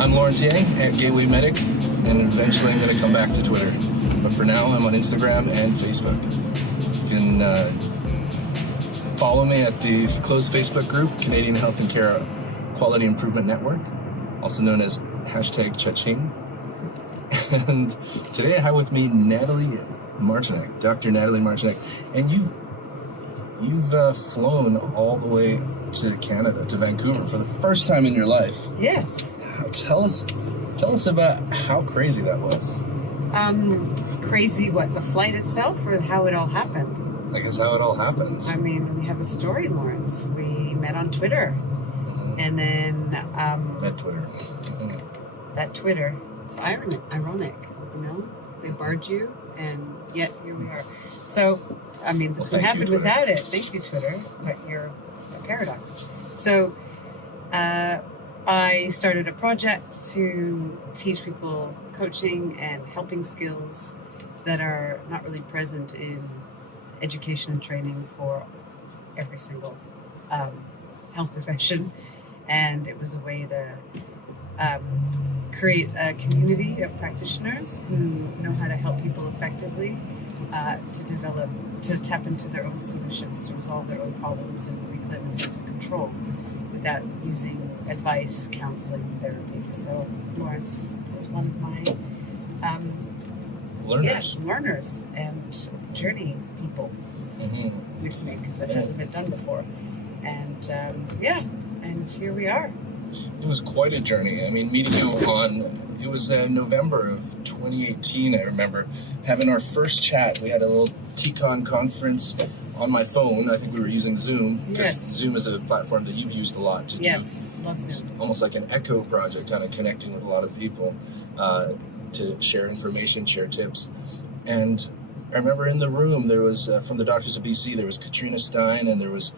I'm Lawrence at Gateway Medic, and eventually I'm going to come back to Twitter. But for now, I'm on Instagram and Facebook. You can follow me at the closed Facebook group, Canadian Health and Care Quality Improvement Network, also known as #Cha-Ching. And today I have with me Nathalie Martinek, Dr. Nathalie Martinek, and you've flown all the way to Canada, to Vancouver, for the first time in your life. Yes. Tell us about how crazy that was. Crazy what, the flight itself or how it all happened? I guess how it all happened. I mean, we have a story, Lawrence. We met on Twitter. And then... That Twitter. That Twitter. It's ironic, you know? They barred you, and yet here we are. So, I mean, this would happen without it. Thank you, Twitter. But you're a paradox. So, I started a project to teach people coaching and helping skills that are not really present in education and training for every single health profession. And it was a way to create a community of practitioners who know how to help people effectively to tap into their own solutions, to resolve their own problems and reclaim a sense of control without using advice, counseling, therapy. So Lawrence was one of my learners and journey people with me, because that hasn't been done before. And and here we are. It was quite a journey. I mean, meeting you it was November of 2018, I remember, having our first chat. We had a little TCon conference on my phone. I think we were using Zoom. Yes. Zoom is a platform that you've used a lot to do. Love Zoom. Almost like an echo project, kind of connecting with a lot of people to share information, share tips. And I remember in the room, there was, from the Doctors of BC, there was Katrina Stein, and there was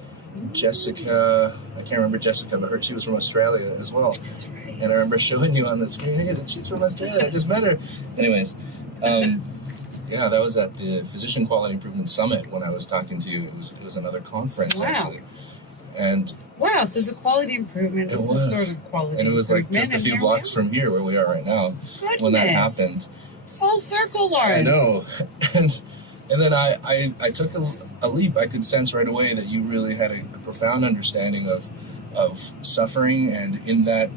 Jessica, I can't remember Jessica, but she was from Australia as well. That's right. And I remember showing you on the screen, hey, she's from Australia, I just met her. Anyways, yeah, that was at the Physician Quality Improvement Summit when I was talking to you. It was another conference, actually. And wow, so it's a quality improvement. This is sort of quality. And it was like just a few blocks from here where we are right now. Goodness. When that happened. Full circle, Lawrence. I know. And then I took a leap. I could sense right away that you really had a profound understanding of suffering, and in that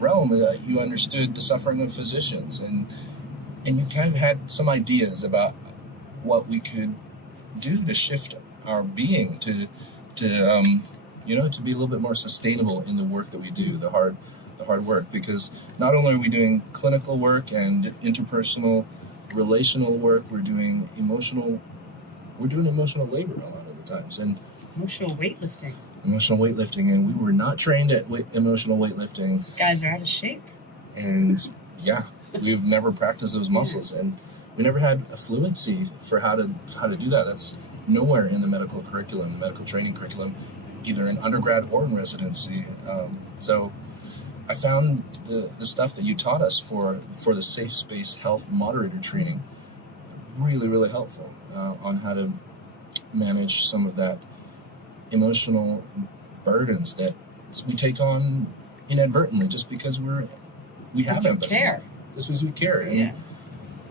realm, you understood the suffering of physicians, and you kind of had some ideas about what we could do to shift our being to be a little bit more sustainable in the work that we do, the hard work, because not only are we doing clinical work and interpersonal relational work, we're doing emotional labor a lot of the times, and emotional weightlifting, and we were not trained at emotional weightlifting. Guys are out of shape, and we've never practiced those muscles, and we never had a fluency for how to do that. That's nowhere in the medical curriculum, medical training curriculum, either in undergrad or in residency. So I found the stuff that you taught us for the SafeSpaceHealth moderator training really, really helpful on how to manage some of that emotional burdens that we take on inadvertently just because we have empathy. Care. Just because we care. And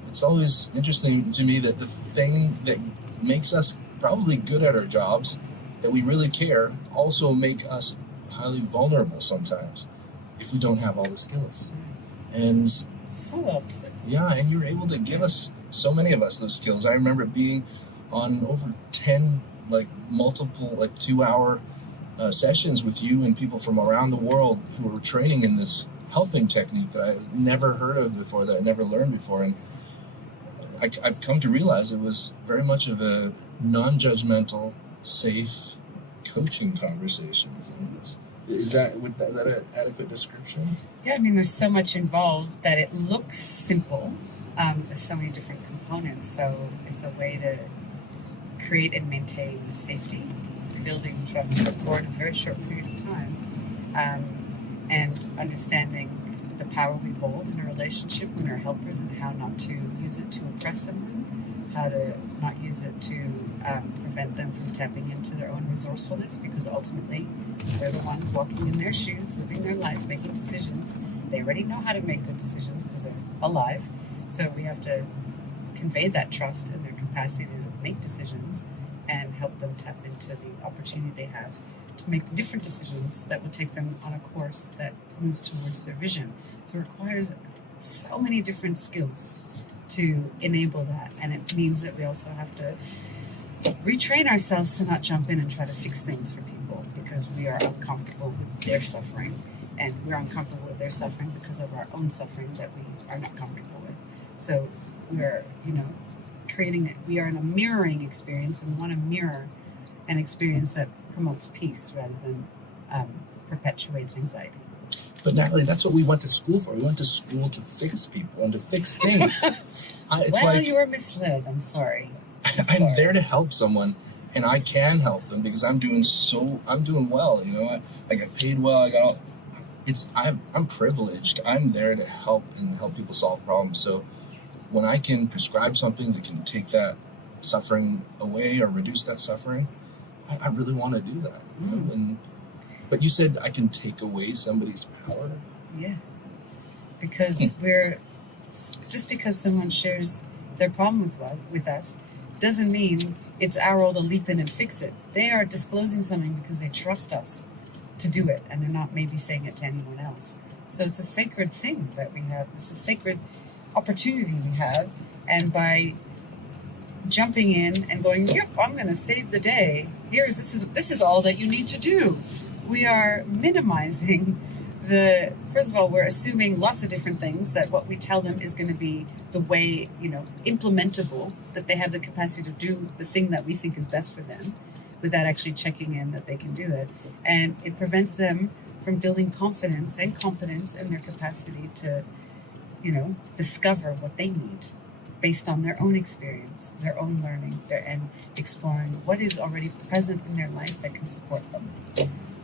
it's always interesting to me that the thing that makes us probably good at our jobs, that we really care, also make us highly vulnerable sometimes if we don't have all the skills. And so and you're able to give us, so many of us, those skills. I remember being on over 10 multiple 2-hour sessions with you and people from around the world who were training in this helping technique that I never heard of before, that I never learned before. And I've come to realize it was very much of a non-judgmental, safe coaching conversation. Is that an adequate description? Yeah, I mean, there's so much involved that it looks simple. There's so many different components. So it's a way to create and maintain safety, building trust and rapport in a very short period of time, and understanding the power we hold in a relationship when we're helpers, and how not to use it to oppress someone, how to not use it to prevent them from tapping into their own resourcefulness, because ultimately they're the ones walking in their shoes, living their life, making decisions. They already know how to make good decisions because they're alive. So we have to convey that trust in their capacity to make decisions and help them tap into the opportunity they have to make different decisions that will take them on a course that moves towards their vision. So it requires so many different skills to enable that, and it means that we also have to retrain ourselves to not jump in and try to fix things for people because we are uncomfortable with their suffering, and we're uncomfortable with their suffering because of our own suffering that we are not comfortable with. So we're, creating it. We are in a mirroring experience, and we want to mirror an experience that promotes peace rather than perpetuates anxiety. But Natalie, that's what we went to school for. We went to school to fix people and to fix things. You were misled. I'm sorry. I'm there to help someone, and I can help them because I'm doing well. I get paid well. I'm privileged. I'm there to help people solve problems. So when I can prescribe something that can take that suffering away or reduce that suffering, I really want to do that. But you said I can take away somebody's power. Yeah, because just because someone shares their problem with us doesn't mean it's our role to leap in and fix it. They are disclosing something because they trust us to do it, and they're not maybe saying it to anyone else. So it's a sacred thing that we have. It's a sacred opportunity we have, and by jumping in and going, yep, I'm going to save the day. This is all that you need to do. We are minimizing first of all, we're assuming lots of different things, that what we tell them is going to be the way, implementable, that they have the capacity to do the thing that we think is best for them without actually checking in that they can do it. And it prevents them from building confidence and competence in their capacity to, discover what they need based on their own experience, their own learning, and exploring what is already present in their life that can support them.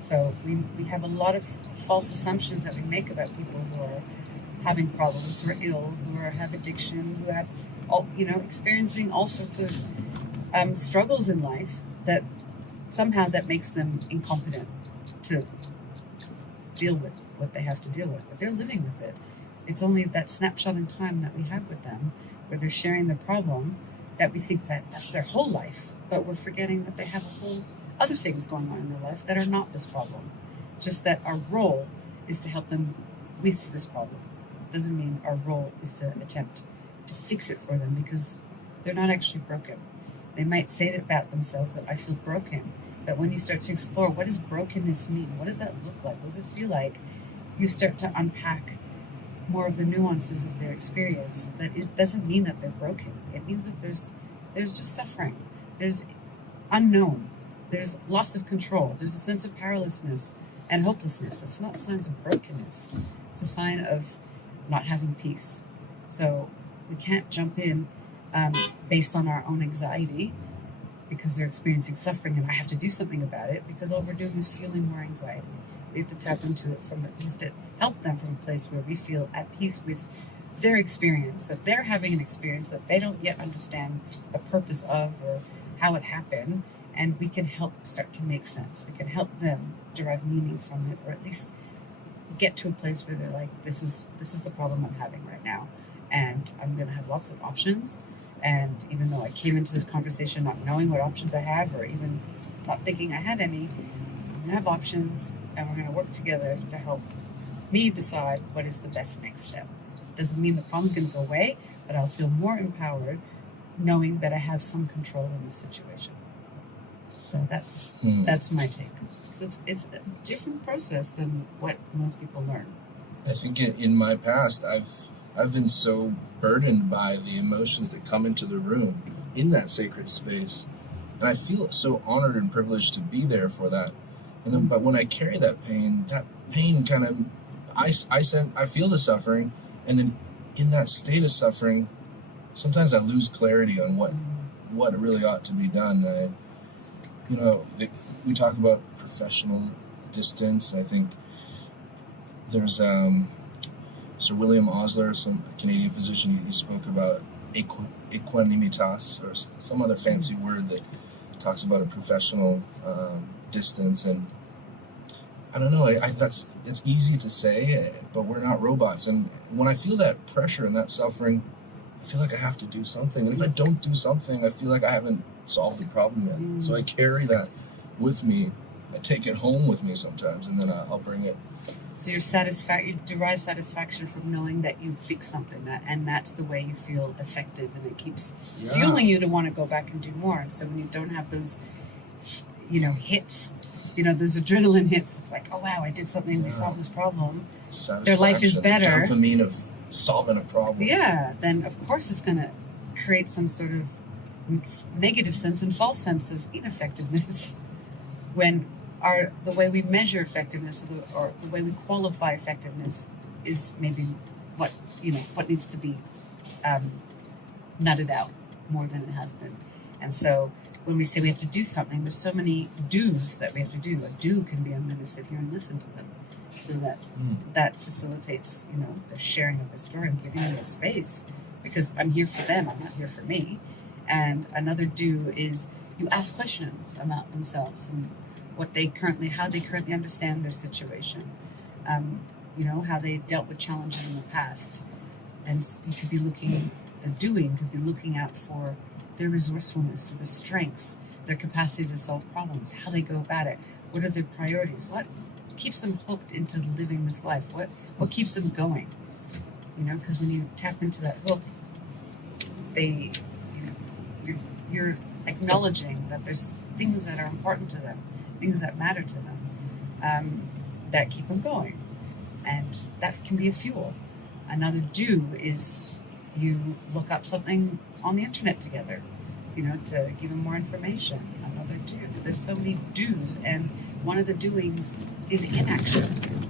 So we have a lot of false assumptions that we make about people who are having problems, who are ill, who have addiction, who have experiencing all sorts of struggles in life that somehow that makes them incompetent to deal with what they have to deal with. But they're living with it. It's only that snapshot in time that we have with them where they're sharing their problem that we think that that's their whole life. But we're forgetting that they have a whole other things going on in their life that are not this problem. Just that our role is to help them with this problem. Doesn't mean our role is to attempt to fix it for them, because they're not actually broken. They might say it about themselves that I feel broken, but when you start to explore what does brokenness mean, what does that look like, what does it feel like, you start to unpack more of the nuances of their experience. That it doesn't mean that they're broken. It means that there's just suffering. There's unknown. There's loss of control. There's a sense of powerlessness and hopelessness. That's not signs of brokenness. It's a sign of not having peace. So we can't jump in based on our own anxiety because they're experiencing suffering and I have to do something about it, because all we're doing is fueling more anxiety. We have to tap into it we have to help them from a place where we feel at peace with their experience, that they're having an experience that they don't yet understand the purpose of or how it happened, and we can help start to make sense. We can help them derive meaning from it, or at least get to a place where they're like, this is the problem I'm having right now, and I'm going to have lots of options. And even though I came into this conversation not knowing what options I have, or even not thinking I had any, I'm going to have options, and we're going to work together to help me decide what is the best next step. Doesn't mean the problem's going to go away, but I'll feel more empowered knowing that I have some control in this situation. So that's my take. So it's a different process than what most people learn. I think in my past, I've been so burdened by the emotions that come into the room in that sacred space, and I feel so honored and privileged to be there for that. And then, but when I carry that pain kind of, I feel the suffering, and then in that state of suffering, sometimes I lose clarity on what really ought to be done. We talk about professional distance. I think there's Sir William Osler, some Canadian physician, he spoke about Aequanimitas, or some other fancy word that talks about a professional distance. And I don't know, it's easy to say, but we're not robots. And when I feel that pressure and that suffering, I feel like I have to do something. And if I don't do something, I feel like I haven't solved the problem yet. So I carry that with me. I take it home with me sometimes, and then I'll bring it. So you derive satisfaction from knowing that you fixed something, and that's the way you feel effective, and it keeps fueling you to want to go back and do more. And so when you don't have those, hits, those adrenaline hits, it's like, oh wow, I did something, we solved this problem. Their life is better. Dopamine of solving a problem. Yeah, then of course it's going to create some sort of negative sense and false sense of ineffectiveness when the way we measure effectiveness or the way we qualify effectiveness is maybe what needs to be nutted out more than it has been. And so when we say we have to do something, there's so many do's that we have to do. A do can be I'm going to sit here and listen to them, so that facilitates the sharing of the story and giving them the space, because I'm here for them, I'm not here for me. And another do is you ask questions about themselves and how they currently understand their situation, how they dealt with challenges in the past. And you could be looking out for their resourcefulness, their strengths, their capacity to solve problems, how they go about it, what are their priorities, what keeps them hooked into living this life, what keeps them going, because when you tap into that hook, you're acknowledging that there's things that are important to them, things that matter to them, that keep them going. And that can be a fuel. Another do is you look up something on the internet together, to give them more information. Another do. There's so many do's, and one of the doings is inaction,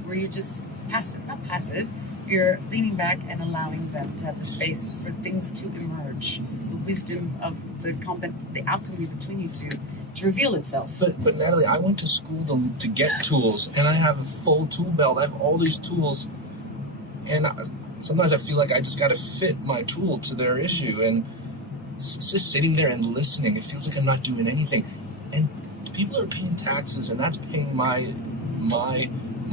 where you're just not passive, you're leaning back and allowing them to have the space for things to emerge, the wisdom of the alchemy between you two to reveal itself. But Nathalie, I went to school to get tools, and I have a full tool belt. I have all these tools, and sometimes I feel like I just got to fit my tool to their issue, and just sitting there and listening, it feels like I'm not doing anything. And people are paying taxes, and that's paying my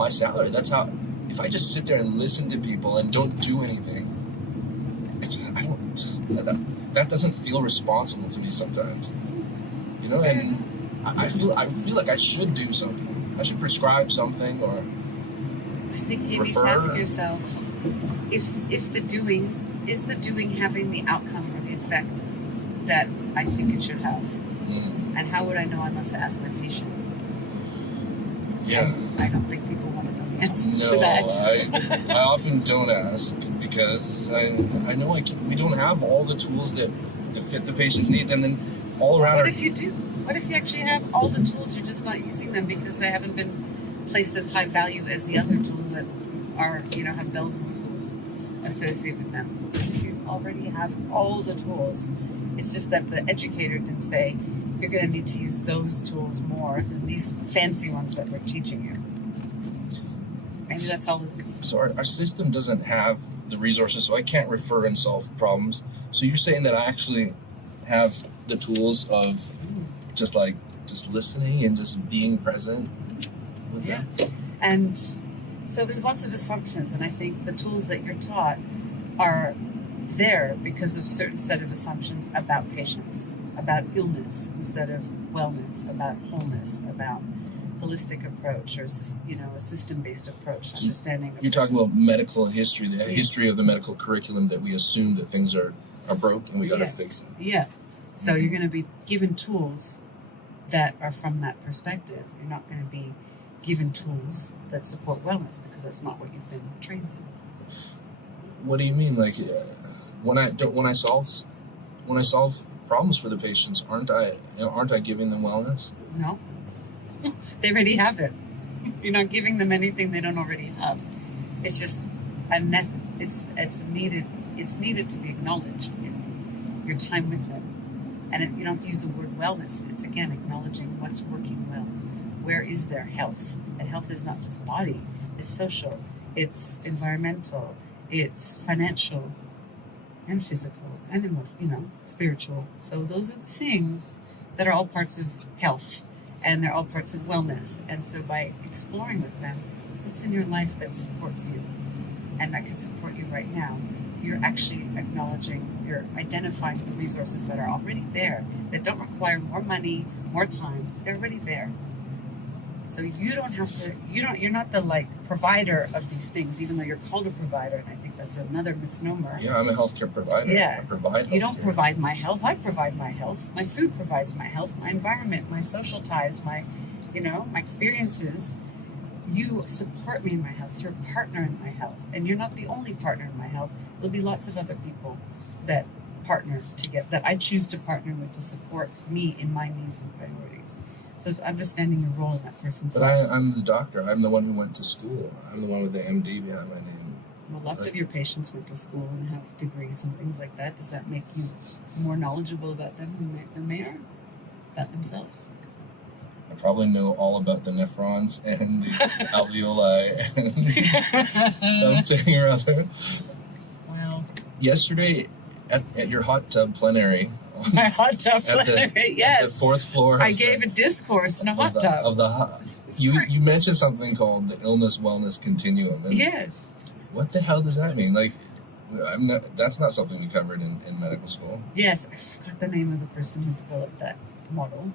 salary. That's how. If I just sit there and listen to people and don't do anything, that doesn't feel responsible to me sometimes. And I feel like I should do something. I should prescribe something, or I think you need to ask yourself if the doing is having the outcome or the effect that I think it should have. And how would I know unless I ask my patient? Yeah. I don't think people want to know the answers to that. I often don't ask, because I know we don't have all the tools that fit the patient's needs, and then all around. What if you do? What if you actually have all the tools, you're just not using them because they haven't been placed as high value as the other tools that are, have bells and whistles associated with them? If you already have all the tools, it's just that the educator didn't say you're going to need to use those tools more than these fancy ones that we're teaching you. Maybe that's all it is. So our system doesn't have the resources, so I can't refer and solve problems. So you're saying that I actually have the tools of just listening and just being present with them? And so there's lots of assumptions, and I think the tools that you're taught are there because of a certain set of assumptions about patients, about illness instead of wellness, about wholeness, about holistic approach, or a system-based approach, understanding. You're talking about medical history, the history of the medical curriculum, that we assume that things are broke and we got to fix it. Yeah. So you're going to be given tools that are from that perspective. You're not going to be given tools that support wellness, because that's not what you've been trained in. What do you mean? Like, when I solve problems for the patients, aren't I giving them wellness? No. They already have it. You're not giving them anything they don't already have. It's just it's needed to be acknowledged in your time with them. And you don't have to use the word wellness. It's, again, acknowledging what's working well. Where is their health? And health is not just body. It's social. It's environmental. It's financial. and physical and spiritual. So those are the things that are all parts of health, and they're all parts of wellness. And so by exploring with them, what's in your life that supports you and that can support you right now, you're actually acknowledging, you're identifying the resources that are already there, that don't require more money, more time. They're already there. So you don't have to, you're not the provider of these things, even though you're called a provider. And I think that's another misnomer. Yeah, I'm a healthcare provider. Yeah. I provide healthcare. You don't provide my health. I provide my health. My food provides my health, my environment, my social ties, my experiences. You support me in my health. You're a partner in my health. And you're not the only partner in my health. There'll be lots of other people that partner together, that I choose to partner with to support me in my needs and priorities. So it's understanding your role in that person's life. But I'm the doctor. I'm the one who went to school. I'm the one with the MD behind my name. Well, lots of your patients went to school and have degrees and things like that. Does that make you more knowledgeable about them than they are about themselves? I probably know all about the nephrons and the alveoli and something or other. Well, yesterday at your hot tub plenary. My hot tub plenary, yes. At the fourth floor. I gave a discourse in a hot tub. You mentioned something called the Illness Wellness Continuum. Yes. What the hell does that mean? That's not something we covered in medical school. Yes, I forgot the name of the person who developed that model.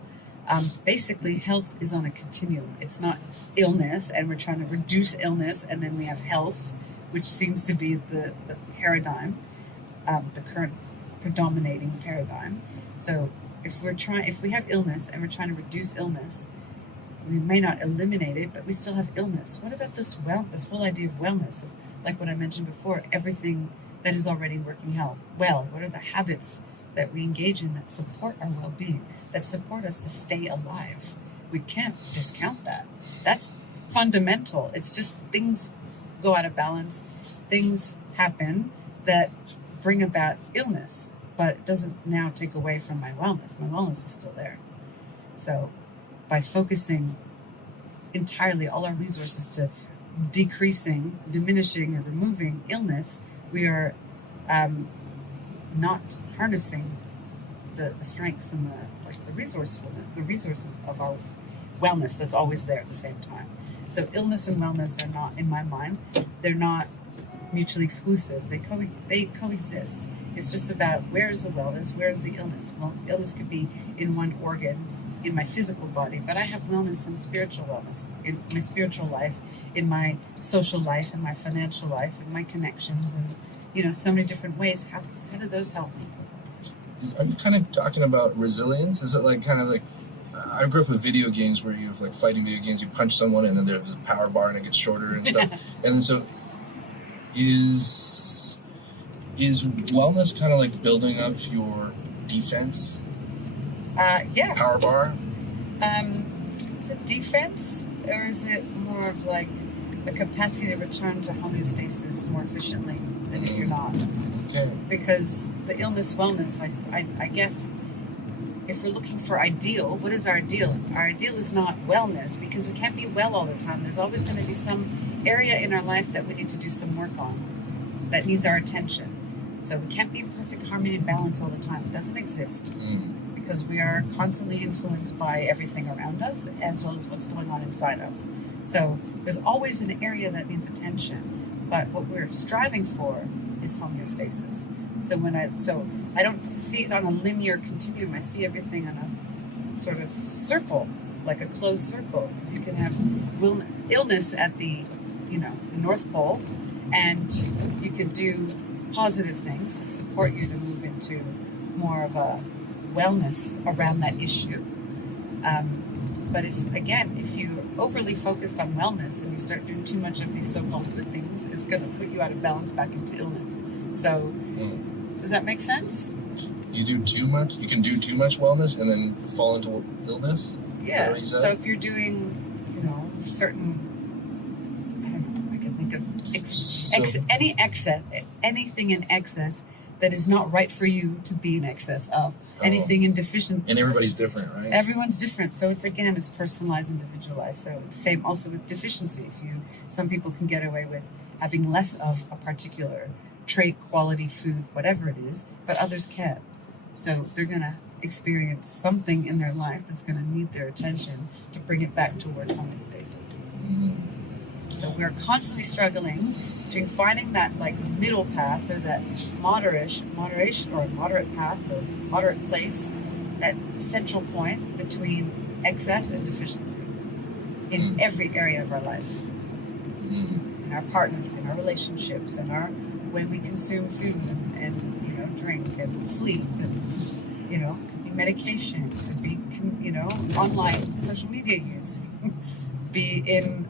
Basically, health is on a continuum. It's not illness, and we're trying to reduce illness, and then we have health, which seems to be the paradigm, the current predominating paradigm. So if we have illness and we're trying to reduce illness, we may not eliminate it, but we still have illness. What about this whole idea of wellness, of, like what I mentioned before, everything that is already working well? What are the habits that we engage in that support our well-being, that support us to stay alive? We can't discount that. That's fundamental. It's just things go out of balance, things happen that bring about illness, but it doesn't now take away from my wellness. My wellness is still there. So by focusing entirely all our resources to diminishing or removing illness, we are not harnessing the strengths and the resourcefulness, the resources of our wellness that's always there at the same time. So illness and wellness are not, in my mind, they're not mutually exclusive. They coexist. It's just about where's the wellness, where's the illness. Well, illness could be in one organ, in my physical body, but I have wellness and spiritual wellness in my spiritual life, in my social life, in my financial life, in my connections, and so many different ways. How do those help me? Are you kind of talking about resilience? Is it I grew up with video games where you have fighting video games, you punch someone and then there's a power bar and it gets shorter and stuff. And then so is wellness kind of like building up your defense? Yeah. Power bar? Is it defense, or is it more of like a capacity to return to homeostasis more efficiently than if you're not? Okay. Because the illness wellness, I guess, if we're looking for ideal, what is our ideal? Our ideal is not wellness, because we can't be well all the time. There's always going to be some area in our life that we need to do some work on, that needs our attention. So we can't be in perfect harmony and balance all the time. It doesn't exist. Because we are constantly influenced by everything around us, as well as what's going on inside us. So there's always an area that needs attention, but what we're striving for is homeostasis. So I don't see it on a linear continuum. I see everything on a sort of circle, like a closed circle, because you can have illness at the North Pole, and you could do positive things to support you to move into more of a wellness around that issue. But if you're overly focused on wellness and you start doing too much of these so-called good things, it's going to put you out of balance back into illness. So does that make sense? You can do too much wellness and then fall into illness? Yeah. So if you're doing, certain, I don't know, I can think of anything in excess that is not right for you to be in excess of. Anything in deficient. And everybody's different, right? Everyone's different. So it's personalized, individualized. So it's same also with deficiency. Some people can get away with having less of a particular trait, quality, food, whatever it is, but others can't. So they're going to experience something in their life that's going to need their attention to bring it back towards homeostasis. So we're constantly struggling between finding that like middle path, or that moderation or moderate path, or moderate place, that central point between excess and deficiency in every area of our life. In our partner, in our relationships, in our way we consume food and drink and sleep, and could be medication, could be online social media use, be in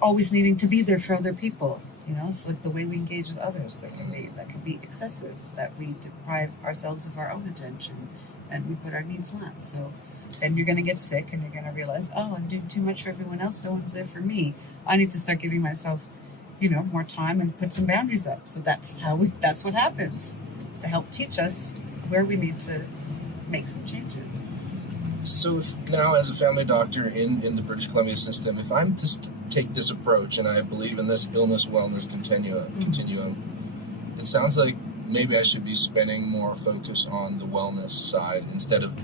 always needing to be there for other people. It's like the way we engage with others that can be excessive, that we deprive ourselves of our own attention and we put our needs last. So then you're going to get sick and you're going to realize, oh, I'm doing too much for everyone else, no one's there for me. I need to start giving myself more time and put some boundaries up. So that's what happens, to help teach us where we need to make some changes. So if now, as a family doctor in the British Columbia system, if I'm to take this approach, and I believe in this illness wellness continuum, it sounds like maybe I should be spending more focus on the wellness side instead of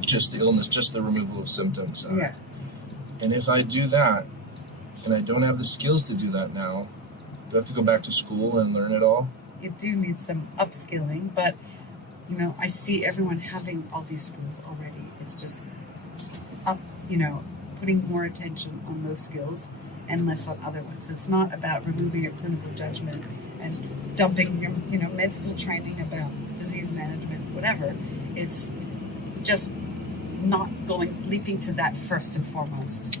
just the illness, just the removal of symptoms. Yeah. And if I do that, and I don't have the skills to do that now, do I have to go back to school and learn it all? You do need some upskilling, but I see everyone having all these skills already. It's just putting more attention on those skills and less on other ones. So it's not about removing your clinical judgment and dumping your med school training about disease management, whatever. It's just not leaping to that first and foremost,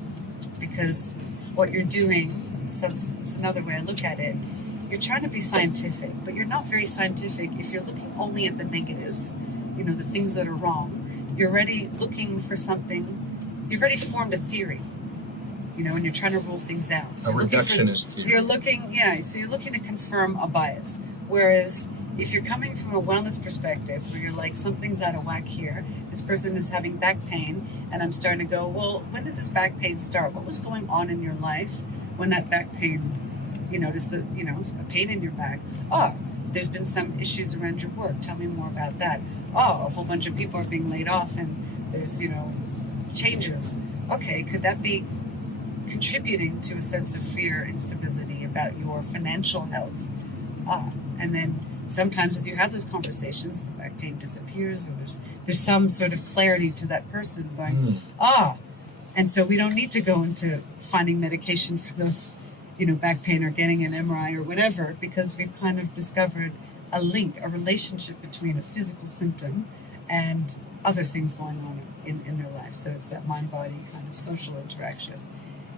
because what you're doing, so it's another way I look at it, you're trying to be scientific, but you're not very scientific if you're looking only at the negatives, the things that are wrong. You're already looking for something, you've already formed a theory, and you're trying to rule things out. So a reductionist theory. So you're looking to confirm a bias. Whereas if you're coming from a wellness perspective, where you're like, something's out of whack here, this person is having back pain, and I'm starting to go, well, when did this back pain start? What was going on in your life when that back pain, you notice the pain in your back? Oh, there's been some issues around your work. Tell me more about that. Oh, a whole bunch of people are being laid off, and there's, changes. Okay, could that be contributing to a sense of fear, instability about your financial health? And then sometimes as you have those conversations, the back pain disappears, or there's some sort of clarity to that person going, and so we don't need to go into finding medication for those, back pain, or getting an MRI or whatever, because we've kind of discovered a link, a relationship between a physical symptom and other things going on in their life. So it's that mind-body kind of social interaction.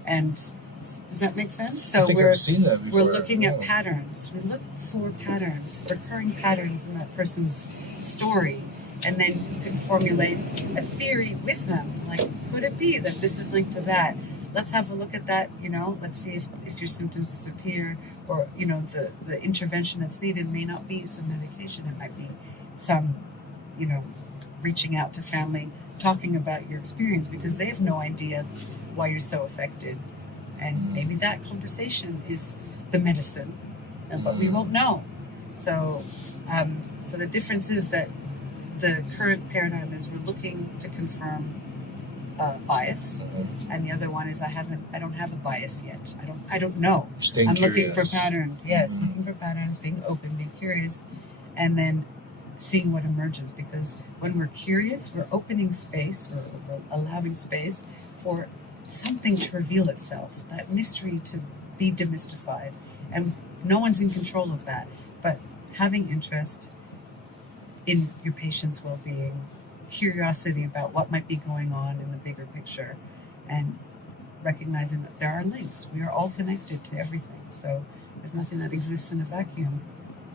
And does that make sense? So I think I've seen that before. We're looking at patterns. We look for patterns, recurring patterns in that person's story. And then you can formulate a theory with them. Like, could it be that this is linked to that? Let's have a look at that, let's see if your symptoms disappear, or, the intervention that's needed may not be some medication. It might be some, reaching out to family, talking about your experience, because they have no idea why you're so affected. And maybe that conversation is the medicine, but we won't know. So, so the difference is that the current paradigm is we're looking to confirm bias, and the other one is I don't have a bias yet. I don't know. Staying I'm curious. looking for patterns. Yes, looking for patterns, being open, being curious, and then seeing what emerges. Because when we're curious, we're opening space, we're allowing space for something to reveal itself, that mystery to be demystified, and no one's in control of that. But having interest in your patient's well-being, curiosity about what might be going on in the bigger picture, and recognizing that there are links. We are all connected to everything. So there's nothing that exists in a vacuum.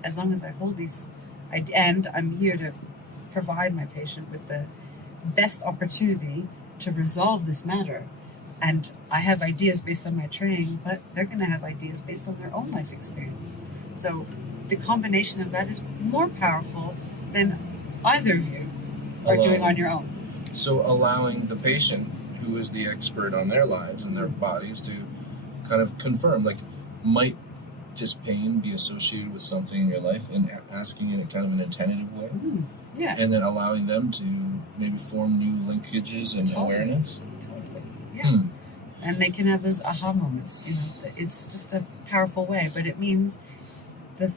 As long as I hold these, and I'm here to provide my patient with the best opportunity to resolve this matter. And I have ideas based on my training, but they're going to have ideas based on their own life experience. So the combination of that is more powerful than either of you are doing on your own. So allowing the patient, who is the expert on their lives and their bodies, to kind of confirm, like, might just pain be associated with something in your life and asking in a kind of an attentive way. Yeah. And then allowing them to maybe form new linkages and awareness. Totally. Yeah. And they can have those aha moments. It's just a powerful way, but it means the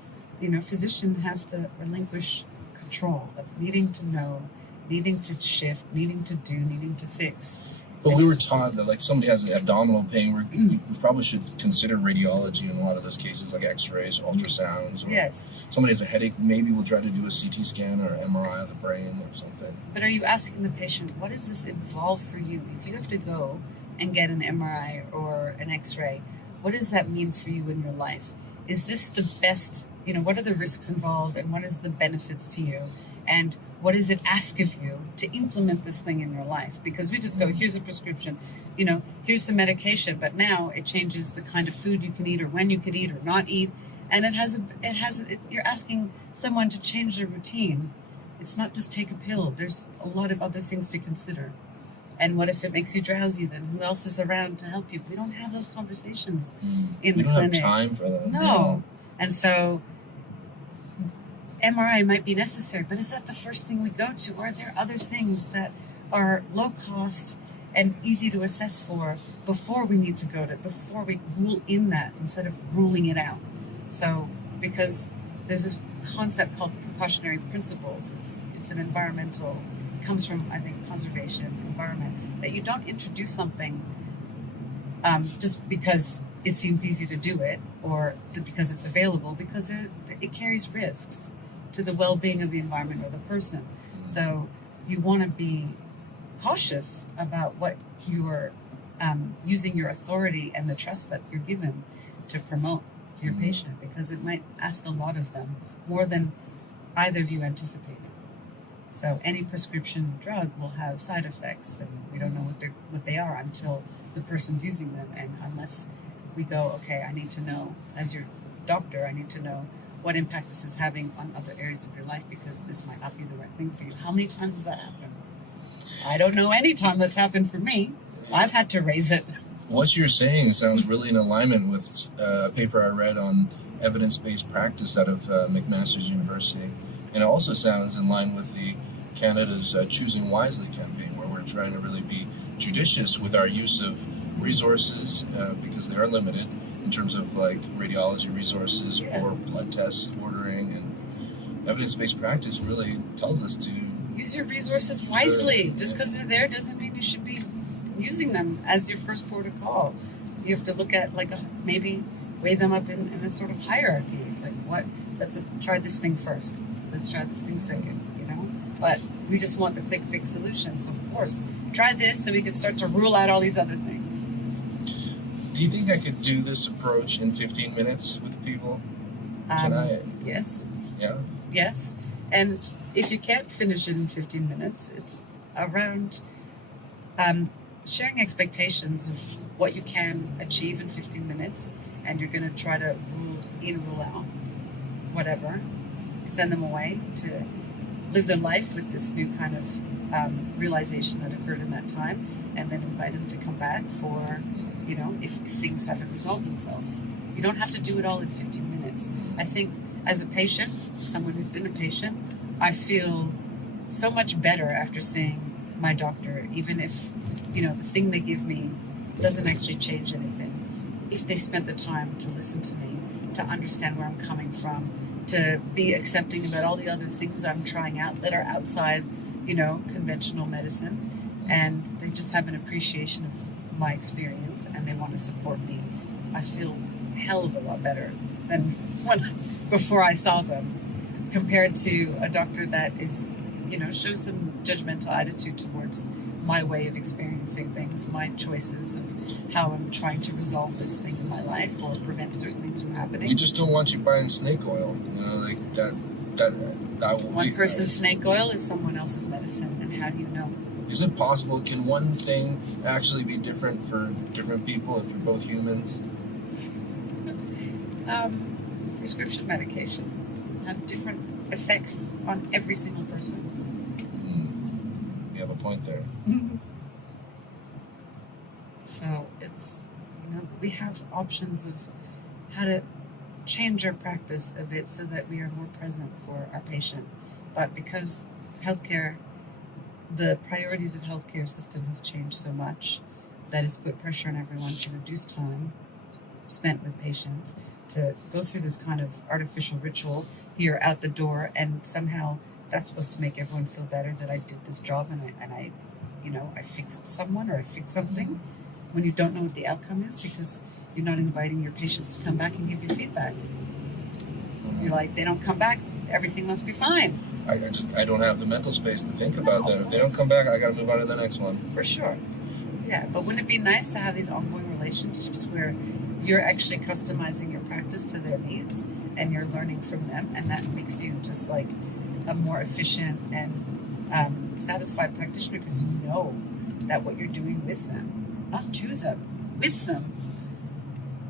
physician has to relinquish control of needing to know, needing to shift, needing to do, needing to fix. But we were taught that, like, somebody has abdominal pain, we probably should consider radiology in a lot of those cases, like x-rays, ultrasounds. Or yes. Somebody has a headache, maybe we'll try to do a CT scan or MRI of the brain or something. But are you asking the patient, what does this involve for you? If you have to go and get an MRI or an x-ray, what does that mean for you in your life? Is this the best, what are the risks involved and what is the benefits to you? And what does it ask of you to implement this thing in your life? Because we just go, here's a prescription, here's some medication, but now it changes the kind of food you can eat or when you can eat or not eat. And you're asking someone to change their routine. It's not just take a pill. There's a lot of other things to consider. And what if it makes you drowsy? Then who else is around to help you? We don't have those conversations in the clinic. We don't have time for that. No. Yeah. And so MRI might be necessary, but is that the first thing we go to? Or are there other things that are low cost and easy to assess for before we need to before we rule in that instead of ruling it out? So, because there's this concept called precautionary principles. It's an environmental, it comes from, I think, conservation, environment, that you don't introduce something just because it seems easy to do it or because it's available, because it carries risks to the well-being of the environment or the person. So you want to be cautious about what you're using your authority and the trust that you're given to promote to your patient, because it might ask a lot of them, more than either of you anticipated. So any prescription drug will have side effects, and we don't know what they are until the person's using them. And unless we go, okay, I need to know, as your doctor, I need to know what impact this is having on other areas of your life, because this might not be the right thing for you. How many times does that happen? I don't know any time that's happened for me. I've had to raise it. What you're saying sounds really in alignment with a paper I read on evidence-based practice out of McMaster's University. And it also sounds in line with the Canada's Choosing Wisely campaign, where we're trying to really be judicious with our use of resources because they are limited in terms of, like, radiology resources or blood test ordering. And evidence-based practice really tells us to use your resources wisely. Just because they're there doesn't mean you should be using them as your first port of call. You have to look at, like, maybe weigh them up in a sort of hierarchy. It's like, let's try this thing first. Let's try this thing second, But we just want the quick fix solution. So, of course, try this so we can start to rule out all these other things. Do you think I could do this approach in 15 minutes with people? Can I? Yes. Yeah? Yes. And if you can't finish it in 15 minutes, it's around sharing expectations of what you can achieve in 15 minutes, and you're going to try to rule in, rule out, whatever. Send them away to live their life with this new kind of realization that occurred in that time, and then invite them to come back for, if things haven't resolved themselves. You don't have to do it all in 15 minutes. I think as a patient, someone who's been a patient, I feel so much better after seeing my doctor, even if, the thing they give me doesn't actually change anything. If they spent the time to listen to me, to understand where I'm coming from, to be accepting about all the other things I'm trying out that are outside, conventional medicine, and they just have an appreciation of my experience and they want to support me, I feel a hell of a lot better than before I saw them, compared to a doctor that is, shows some judgmental attitude towards my way of experiencing things, my choices of how I'm trying to resolve this thing in my life or prevent certain things from happening. We just don't want you buying snake oil, like that. One person's snake oil is someone else's medicine, and how do you know? Is it possible? Can one thing actually be different for different people if you're both humans? Prescription medication have different effects on every single person. You have a point there. So it's, we have options of how to change our practice a bit so that we are more present for our patient. But because healthcare, the priorities of healthcare system has changed so much that it's put pressure on everyone to reduce time spent with patients, to go through this kind of artificial ritual here out the door, and somehow that's supposed to make everyone feel better that I did this job and I I fixed someone or I fixed something, when you don't know what the outcome is because you're not inviting your patients to come back and give you feedback. You're like, they don't come back, everything must be fine. I don't have the mental space to think about that. If they don't come back, I got to move on to the next one. For sure. Yeah, but wouldn't it be nice to have these ongoing relationships where you're actually customizing your practice to their needs and you're learning from them, and that makes you just like a more efficient and satisfied practitioner because you know that what you're doing with them, not to them, with them,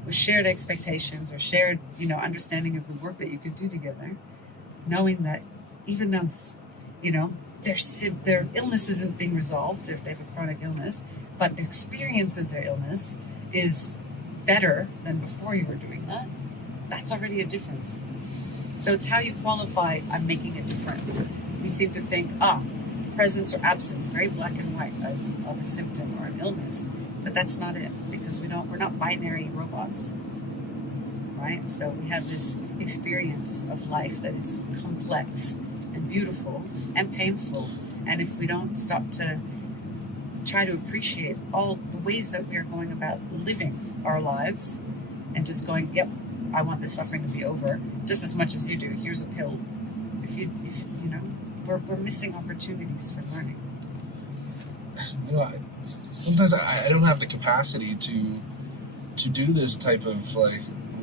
with shared expectations or shared, understanding of the work that you could do together, knowing that even though, their illness isn't being resolved if they have a chronic illness, but the experience of their illness is better than before you were doing that, that's already a difference. So it's how you qualify, I'm making a difference. We seem to think, presence or absence, very black and white of a symptom or an illness, but that's not it, because we're not binary robots, right? So we have this experience of life that is complex and beautiful and painful, and if we don't stop to try to appreciate all the ways that we are going about living our lives and just going, yep, I want this suffering to be over just as much as you do. Here's a pill. We're missing opportunities for learning. Sometimes I don't have the capacity to do this type of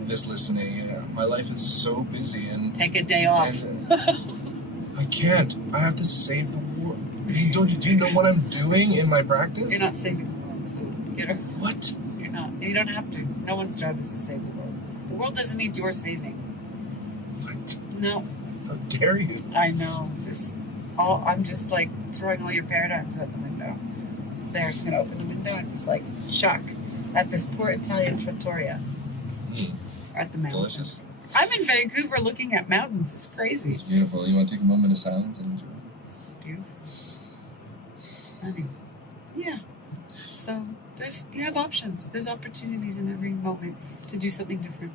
this listening. My life is so busy and take a day off. I can't. I have to save the world. Do you know what I'm doing in my practice? You're not saving the world, so what? You're not. You don't have to. No one's job is to save the world. The world doesn't need your saving. What? No. How dare you? I know. I'm just like throwing all your paradigms out the window. There, I'm gonna open the window and just like shock at this poor Italian trattoria. At the mountains. Delicious. I'm in Vancouver looking at mountains. It's crazy. It's beautiful. You want to take a moment of silence and enjoy? It's beautiful. Stunning. Yeah. So you have options. There's opportunities in every moment to do something different.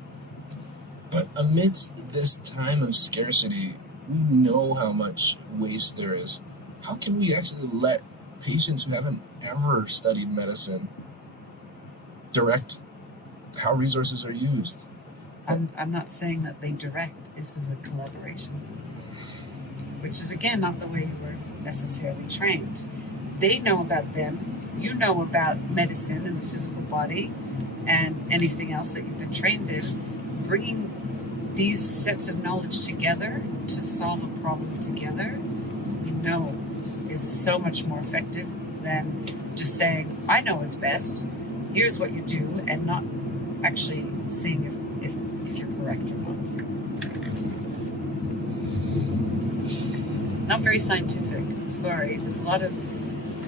But amidst this time of scarcity, we know how much waste there is. How can we actually let patients who haven't ever studied medicine direct how resources are used? I'm not saying that they direct. This is a collaboration, which is, again, not the way you were necessarily trained. They know about them. You know about medicine and the physical body and anything else that you've been trained in. Bringing these sets of knowledge together to solve a problem together, is so much more effective than just saying, I know what's best, here's what you do, and not actually seeing if you're correct or not. Not very scientific. I'm sorry. There's a lot of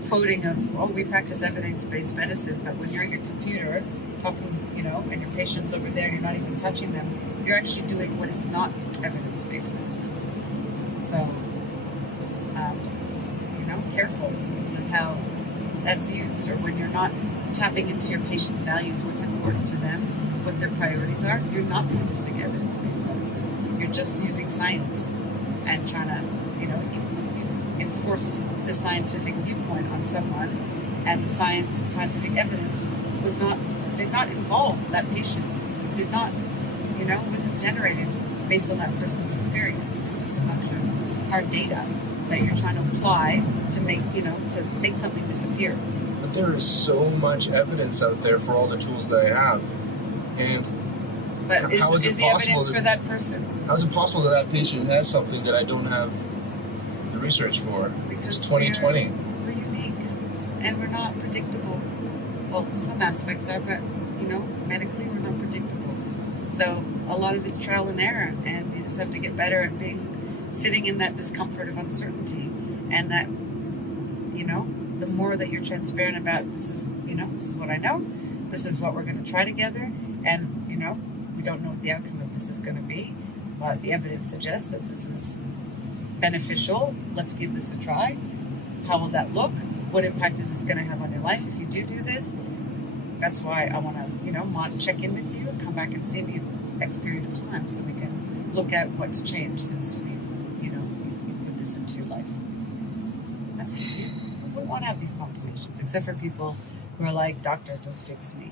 quoting of, we practice evidence-based medicine, but when you're at your computer talking, and your patient's over there, you're not even touching them, you're actually doing what is not evidence-based medicine. So, careful with how that's used, or when you're not tapping into your patient's values, what's important to them, what their priorities are, you're not practicing evidence-based medicine. You're just using science and trying to, enforce the scientific viewpoint on someone, and the scientific evidence did not involve that patient. Did not, wasn't generated based on that person's experience. It's just a bunch of hard data that you're trying to apply to make something disappear. But there is so much evidence out there for all the tools that I have, and how is the evidence for that person? How is it possible that patient has something that I don't have the research for? Because it's 2020. We're unique, and we're not predictable. Well, some aspects are, but medically we're not predictable. So a lot of it's trial and error, and you just have to get better at sitting in that discomfort of uncertainty, and that the more that you're transparent about, this is what I know, this is what we're going to try together, and We don't know what the outcome of this is going to be, but the evidence suggests that this is beneficial. Let's give this a try. How will that look? What impact is this going to have on your life if you do this? That's why I want to, check in with you and come back and see me in X period of time so we can look at what's changed since we've put this into your life. That's what we do. We wouldn't want to have these conversations, except for people who are like, doctor, just fix me.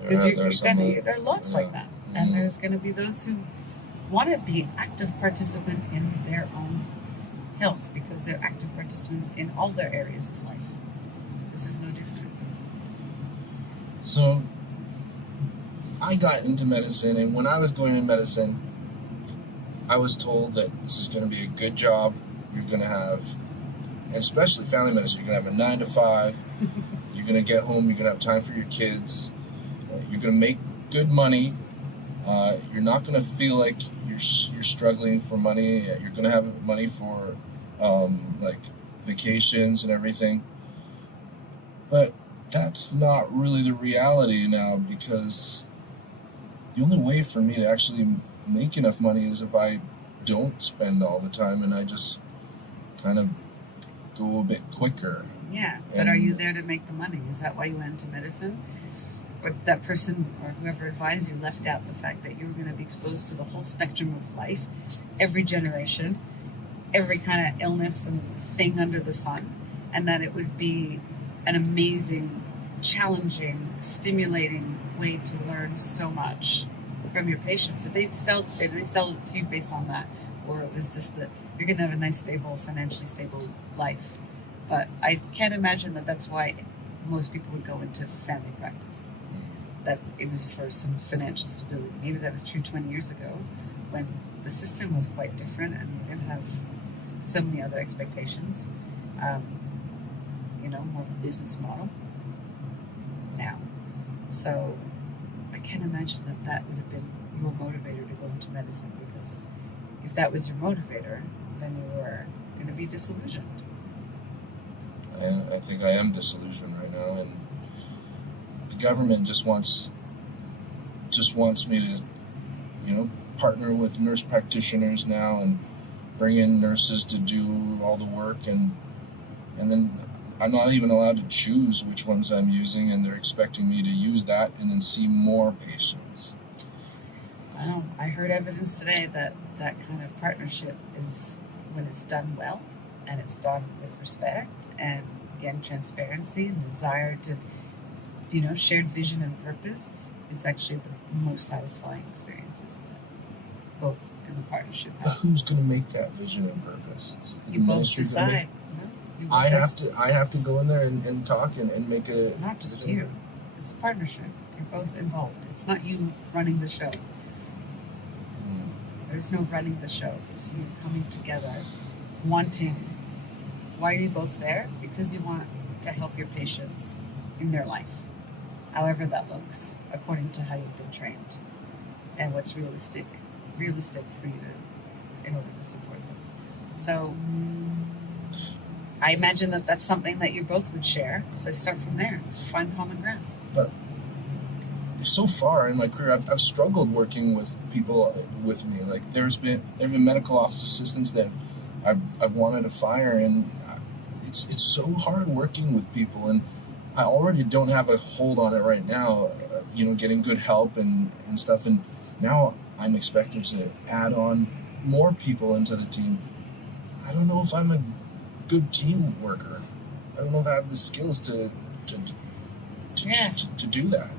Because there are lots like that. And there's going to be those who want to be active participant in their own health because they're active participants in all their areas of life. This is no different. So I got into medicine, and when I was going into medicine, I was told that this is going to be a good job. You're going to have, and especially family medicine, you're going to have a 9 to 5. You're going to get home. You're going to have time for your kids. You're going to make good money. You're not going to feel like you're struggling for money. You're going to have money for like vacations and everything. But that's not really the reality now, because the only way for me to actually make enough money is if I don't spend all the time and I just kind of go a bit quicker. Yeah, but are you there to make the money? Is that why you went into medicine? Or that person or whoever advised you left out the fact that you were going to be exposed to the whole spectrum of life, every generation, every kind of illness and thing under the sun, and that it would be an amazing, challenging, stimulating way to learn so much from your patients. Did they sell it to you based on that, or it was just that you're going to have a nice, stable, financially stable life? But I can't imagine that that's why most people would go into family practice. That it was for some financial stability. Maybe that was true 20 years ago when the system was quite different and you didn't have so many other expectations. More of a business model now. So I can't imagine that would have been your motivator to go into medicine, because if that was your motivator, then you were going to be disillusioned. I think I am disillusioned right now, and the government just wants me to, partner with nurse practitioners now and bring in nurses to do all the work, and then I'm not even allowed to choose which ones I'm using, and they're expecting me to use that and then see more patients. I heard evidence today that kind of partnership is, when it's done well and it's done with respect and, again, transparency and desire to, shared vision and purpose, it's actually the most satisfying experiences that both in the partnership have. But who's going to make that vision and purpose? You both decide. I have to go in there and talk and make a... Not just you. It's a partnership. You're both involved. It's not you running the show. There's no running the show. It's you coming together, wanting... Why are you both there? Because you want to help your patients in their life, however that looks, according to how you've been trained and what's realistic for you in order to support them. So I imagine that that's something that you both would share. So start from there, find common ground. But so far in my career, I've struggled working with people with me. Like there've been medical office assistants that I've wanted to fire, and it's so hard working with people, and I already don't have a hold on it right now, getting good help and stuff, and now I'm expected to add on more people into the team. I don't know if I'm a good team worker. I don't know if I have the skills to do that.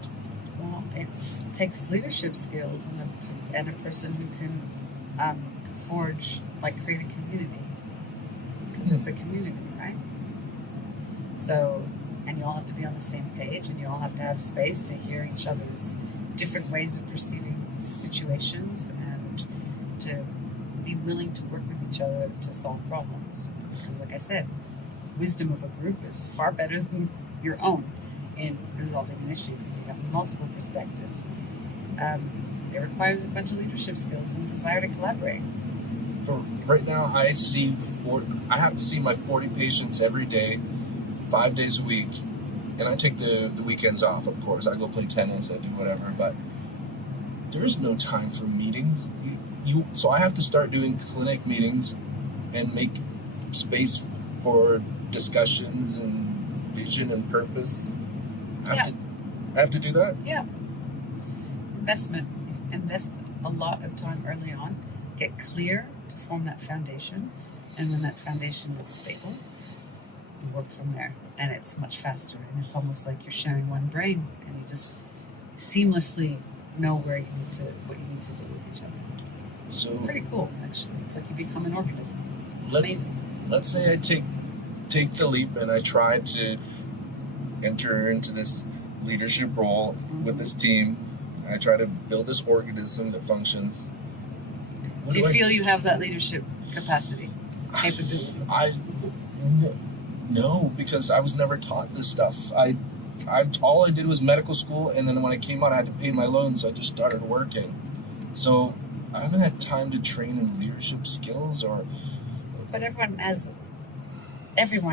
Well, it takes leadership skills and a person who can create a community, because it's a community, right? So, and you all have to be on the same page, and you all have to have space to hear each other's different ways of perceiving situations, and to be willing to work with each other to solve problems. Because, like I said, wisdom of a group is far better than your own in resolving an issue, because you have multiple perspectives. It requires a bunch of leadership skills and desire to collaborate. For right now, I have to see my 40 patients every day, 5 days a week, and I take the weekends off, of course. I go play tennis, I do whatever, but there's no time for meetings. So I have to start doing clinic meetings and make space for discussions and vision and purpose. I have to do that? Yeah. Investment. Invest a lot of time early on. Get clear to form that foundation. And when that foundation is stable, you work from there. And it's much faster. And it's almost like you're sharing one brain. And you just seamlessly know what you need to do with each other. So it's pretty cool, actually. It's like you become an organism. It's amazing. Let's say I take the leap and I try to enter into this leadership role with this team. I try to build this organism that functions. Do you feel you have that leadership capacity, capability? No, because I was never taught this stuff. All I did was medical school, and then when I came out, I had to pay my loans, so I just started working. So I haven't had time to train in leadership skills But everyone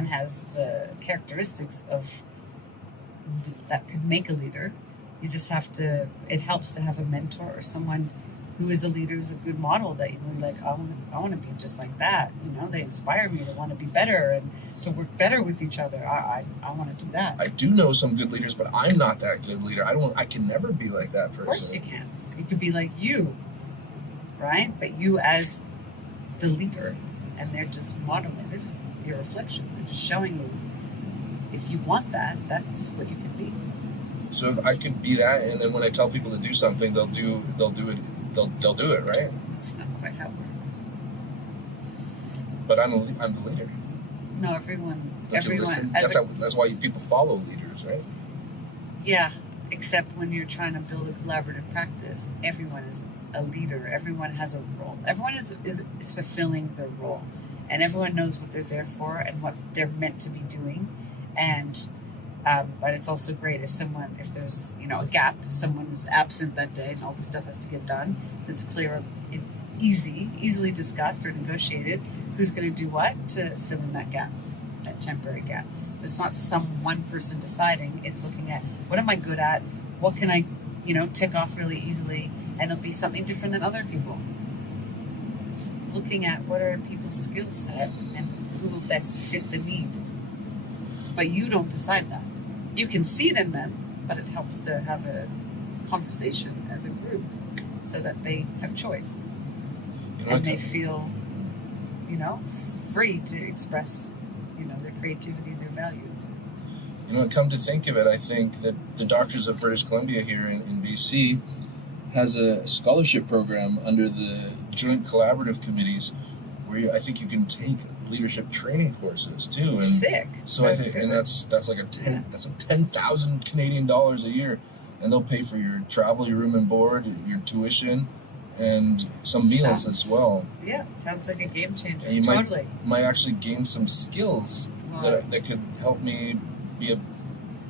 has the characteristics of that could make a leader. You just have to. It helps to have a mentor or someone who is a leader, who's a good model that you know, like I want to be just like that. You know, they inspire me to want to be better and to work better with each other. I want to do that. I do know some good leaders, but I'm not that good leader. I can never be like that person. Of course you can. You could be like you, right? But you as the leader, and they're just modeling. They're just your reflection. They're just showing you. If you want that, that's what you can be. So if I can be that, and then when I tell people to do something, they'll do it. They'll do it, right? That's not quite how it works. But I'm the leader. No, everyone. That's why people follow leaders, right? Yeah, except when you're trying to build a collaborative practice, everyone is a leader. Everyone has a role. Everyone is fulfilling their role, and everyone knows what they're there for and what they're meant to be doing. And but it's also great if there's a gap, someone is absent that day, and all the stuff has to get done. That's clear, easily discussed or negotiated. Who's going to do what to fill in that gap, that temporary gap? So it's not some one person deciding. It's looking at what am I good at, what can I, tick off really easily, and it'll be something different than other people. It's looking at what are people's skill set and who will best fit the need. But you don't decide that. You can see it in them, but it helps to have a conversation as a group so that they have choice. And they feel, free to express, their creativity, their values. Come to think of it, I think that the Doctors of British Columbia here in BC has a scholarship program under the Joint Collaborative Committees where I think you can take leadership training courses too. And sick. So I think, and that's like that's a 10,000 Canadian dollars a year, and they'll pay for your travel, your room and board, your tuition, and some meals as well. Yeah, sounds like a game changer. And you totally might actually gain some skills that could help me be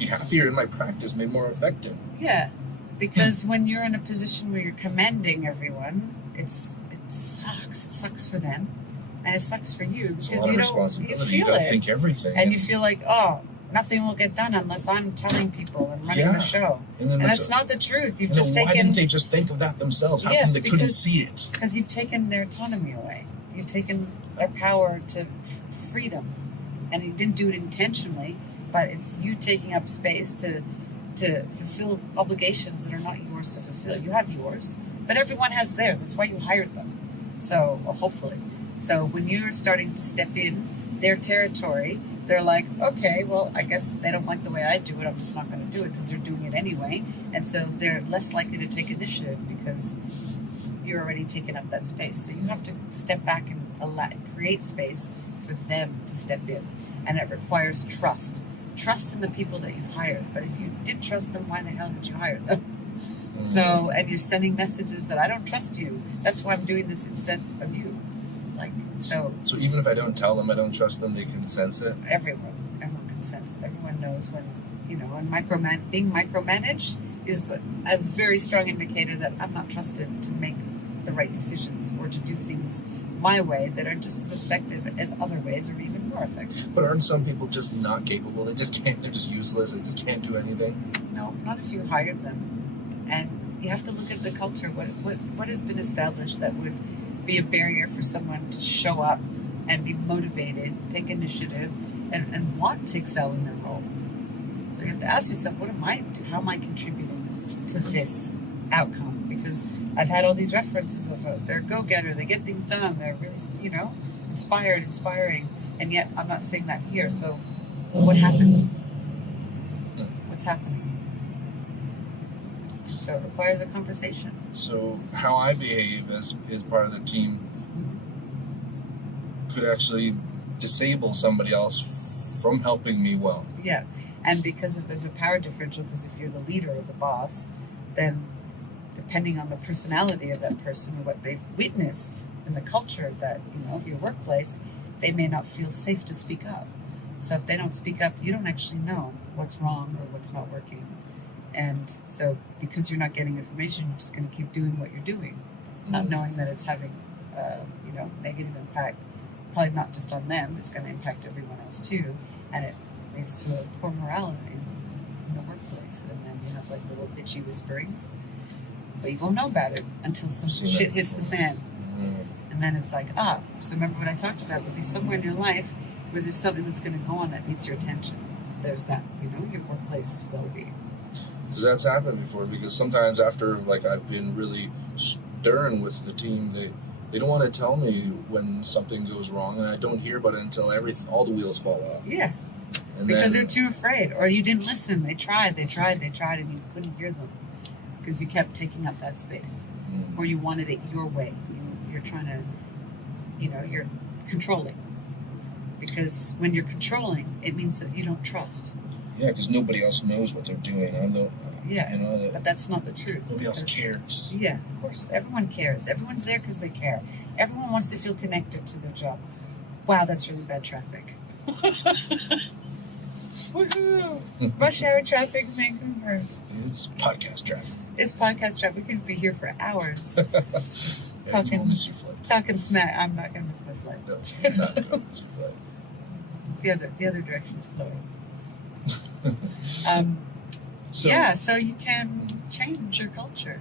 happier in my practice, be more effective. Yeah, because when you're in a position where you're commanding everyone, it sucks. It sucks for them. And it sucks for you because you feel it. Think everything. And you feel like, nothing will get done unless I'm telling people and running the show. And that's not the truth. You've just taken. Why didn't they just think of that themselves? How come they couldn't see it? Because you've taken their autonomy away. You've taken their power to freedom, and you didn't do it intentionally. But it's you taking up space to fulfill obligations that are not yours to fulfill. You have yours, but everyone has theirs. That's why you hired them. So hopefully. So when you're starting to step in their territory, they're like, okay, well, I guess they don't like the way I do it. I'm just not going to do it because they're doing it anyway. And so they're less likely to take initiative because you're already taking up that space. So you have to step back and create space for them to step in. And it requires trust. Trust in the people that you've hired. But if you didn't trust them, why the hell did you hire them? So, and you're sending messages that I don't trust you. That's why I'm doing this instead of you. So even if I don't tell them I don't trust them, they can sense it. Everyone can sense it. Everyone knows when and being micromanaged is a very strong indicator that I'm not trusted to make the right decisions or to do things my way that are just as effective as other ways or even more effective. But aren't some people just not capable? They just can't. They're just useless. They just can't do anything. No, not if you hired them and You have to look at the culture. What has been established that would be a barrier for someone to show up and be motivated, take initiative, and want to excel in their role. So you have to ask yourself, what am I doing? How am I contributing to this outcome? Because I've had all these references of they're a go-getter, they get things done, they're really, inspiring, and yet I'm not seeing that here. So what happened? What's happening? And so it requires a conversation. So how I behave as part of the team could actually disable somebody else from helping me well. Yeah, and because if there's a power differential, because if you're the leader or the boss, then depending on the personality of that person or what they've witnessed in the culture of that, of your workplace, they may not feel safe to speak up. So if they don't speak up, you don't actually know what's wrong or what's not working. And so because you're not getting information, you're just going to keep doing what you're doing, not knowing that it's having, negative impact. Probably not just on them, it's going to impact everyone else too, and it leads to a poor morale in the workplace. And then you have like little bitchy whisperings, but you won't know about it until some shit hits the fan. And then it's like, so remember what I talked about, there'll be somewhere in your life where there's something that's going to go on that needs your attention. There's that, your workplace well-being. Because that's happened before, because sometimes after I've been really stern with the team, they don't want to tell me when something goes wrong, and I don't hear about it until all the wheels fall off. Yeah. And because they're too afraid, or you didn't listen. They tried, and you couldn't hear them because you kept taking up that space, or you wanted it your way. You're trying to, you're controlling. Because when you're controlling, it means that you don't trust. Yeah, because nobody else knows what they're doing. But that's not the truth. Nobody else cares. Yeah, of course. Everyone cares. Everyone's there because they care. Everyone wants to feel connected to their job. Wow, that's really bad traffic. Woohoo! Rush hour traffic in Vancouver. It's podcast traffic. It's podcast traffic. We could be here for hours. You won't miss your flight. Talking smack. I'm not going to miss my flight. No, you're not going to miss your flight. The other direction's flowing. So you can change your culture,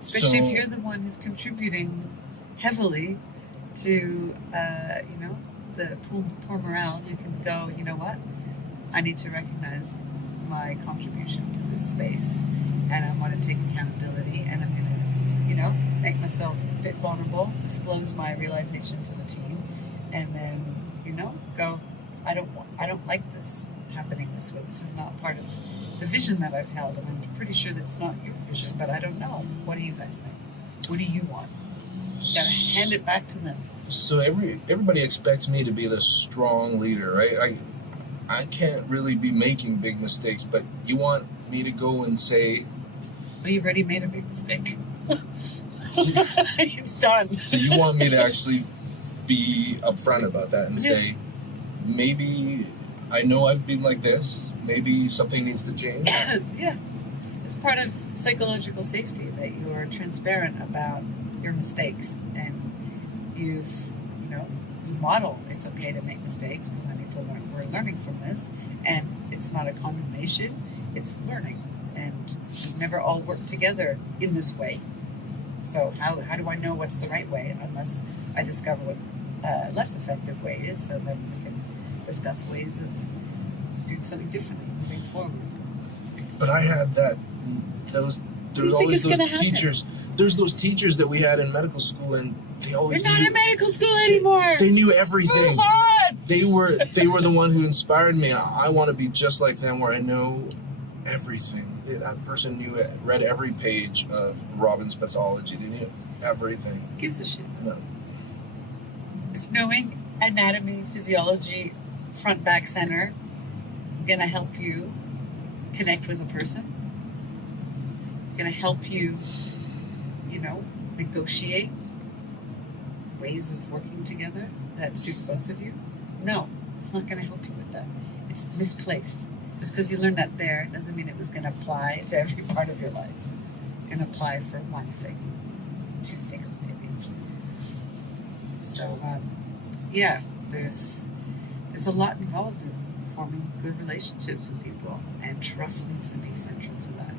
especially if you're the one who's contributing heavily to, the poor morale. You can go, you know what? I need to recognize my contribution to this space, and I want to take accountability, and I'm going to, make myself a bit vulnerable, disclose my realization to the team, and then, go. I don't like this happening this way. This is not part of the vision that I've held, and I'm pretty sure that's not your vision, but I don't know. What do you guys think? What do you want? You gotta hand it back to them. So everybody expects me to be the strong leader, right? I can't really be making big mistakes, but you want me to go and say... Well, you've already made a big mistake. It's done. So you want me to actually be upfront about that and say, maybe I know I've been like this, maybe something needs to change? Yeah. It's part of psychological safety that you're transparent about your mistakes, and you model it's okay to make mistakes because I need to learn. We're learning from this, and it's not a condemnation, it's learning. And we've never all worked together in this way. So how do I know what's the right way unless I discover what less effective way is, so then we can discuss ways of doing something differently moving forward. But I had there's always those teachers. There's those teachers that we had in medical school, and they always You're not in medical school anymore. They knew everything. Move on. They were the one who inspired me. I want to be just like them, where I know everything. That person read every page of Robin's pathology. They knew everything. Gives a shit. No. Is knowing anatomy, physiology, front, back, center gonna help you connect with a person? Gonna help you, negotiate ways of working together that suits both of you? No, it's not gonna help you with that. It's misplaced. Just because you learned that there doesn't mean it was gonna apply to every part of your life. It's gonna apply for one thing, two things maybe. So, there's a lot involved in forming good relationships with people, and trust needs to be central to that.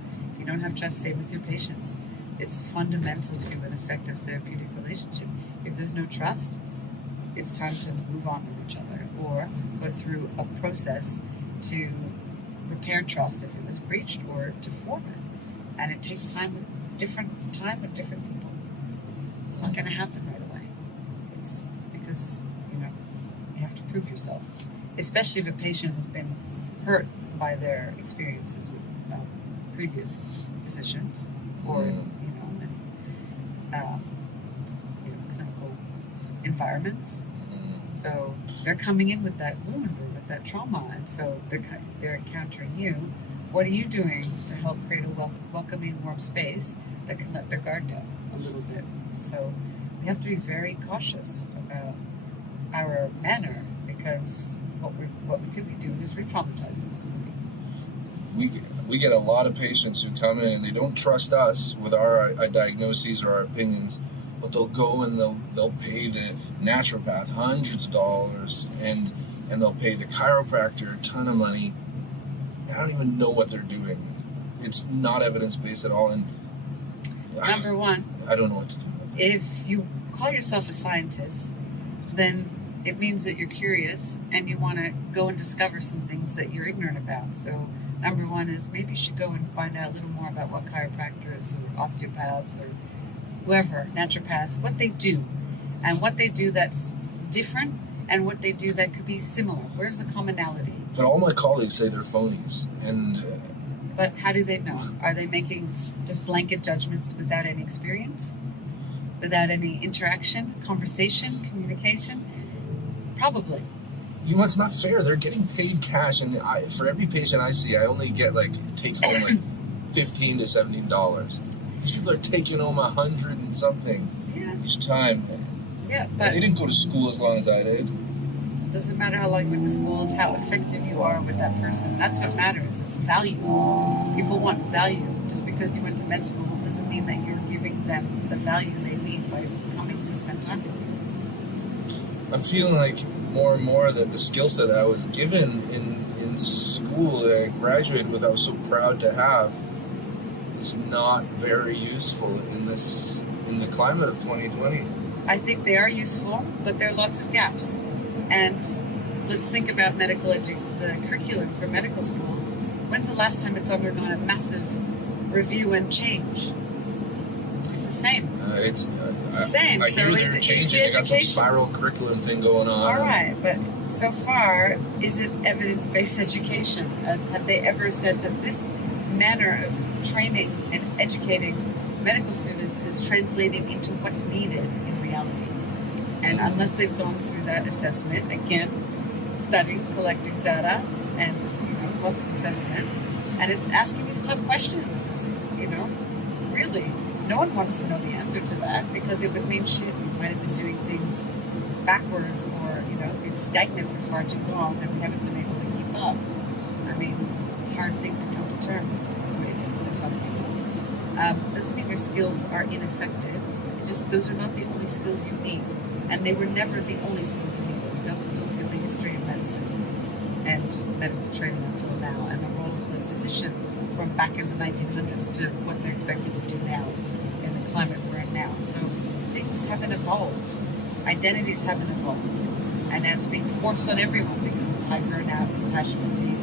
you don't have trust, same with your patients. It's fundamental to an effective therapeutic relationship. If there's no trust, it's time to move on with each other or go through a process to repair trust if it was breached or to form it. And it takes time with different people. It's not going to happen right away. It's because, you have to prove yourself, especially if a patient has been hurt by their experiences with previous physicians or, clinical environments. So they're coming in with that wound or with that trauma, and so they're encountering you. What are you doing to help create a welcoming, warm space that can let their guard down a little bit? So we have to be very cautious about our manner, because what we could be doing is re-traumatizing somebody. We get a lot of patients who come in and they don't trust us with our diagnoses or our opinions, but they'll go and they'll pay the naturopath hundreds of dollars and they'll pay the chiropractor a ton of money. I don't even know what they're doing. It's not evidence-based at all. And Number one, I don't know what to do. If you call yourself a scientist, then it means that you're curious and you want to go and discover some things that you're ignorant about. So number one is maybe you should go and find out a little more about what chiropractors or osteopaths or whoever, naturopaths, what they do, and what they do that's different and what they do that could be similar. Where's the commonality? But all my colleagues say they're phonies. But how do they know? Are they making just blanket judgments without any experience? Without any interaction, conversation, communication? Probably. It's not fair. They're getting paid cash, and for every patient I see, I only get take home $15 to $17. These people are taking home $100 and something each time. Yeah, but they didn't go to school as long as I did. It doesn't matter how long you went to school. It's how effective you are with that person. That's what matters. It's value. People want value. Just because you went to med school doesn't mean that you're giving them the value they need by coming to spend time with you. I'm feeling like more and more that the skill set I was given in school that I graduated with, I was so proud to have, is not very useful in the climate of 2020. I think they are useful, but there are lots of gaps. And let's think about the curriculum for medical school. When's the last time it's undergone a massive review and change? It's the same. It's the same. I hear they're changing. They got some spiral curriculum thing going on. All right, but so far, is it evidence-based education? Have they ever assessed that this manner of training and educating medical students is translating into what's needed in reality? And unless they've gone through that assessment, again, studying, collecting data, and lots of assessment, and it's asking these tough questions. It's really, no one wants to know the answer to that, because it would mean shit. We might have been doing things backwards, or been stagnant for far too long, and we haven't been able to keep up. I mean, it's a hard thing to come to terms with for some people. Doesn't mean your skills are ineffective. Those are not the only skills you need. And they were never the only skills you needed. We also have to look at the history of medicine and medical training until now, and the role of the physician from back in the 1900s to what they're expected to do now in the climate we're in now. So things haven't evolved. Identities haven't evolved. And that's being forced on everyone because of high burnout, compassion fatigue,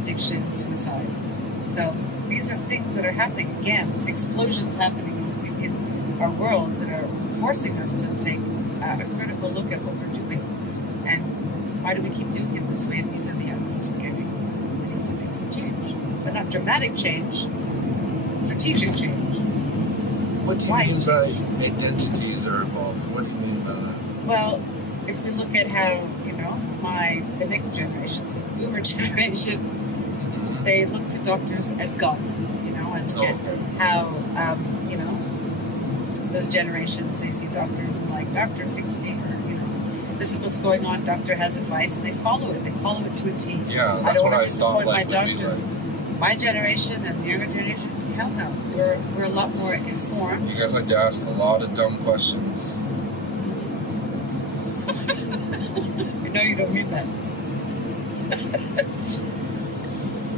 addiction, suicide. So these are things that are happening. Again, explosions happening in our worlds that are forcing us to take a critical look at what we're doing. And why do we keep doing it this way? And these are the outcomes we're getting. We need to make some change. But not dramatic change, strategic change. What do you mean by identities are evolved? What do you mean by that? Well, if we look at how, the next generation, so the boomer generation, they look to doctors as gods. I look at how, those generations, they see doctors and like, doctor, fix me, or, this is what's going on, doctor has advice, and they follow it. They follow it to a T. Yeah, that's I don't what want I to disappoint thought my life would be doctor. like. My generation and the younger generations, hell no. We're a lot more informed. You guys like to ask a lot of dumb questions. You know you don't mean that.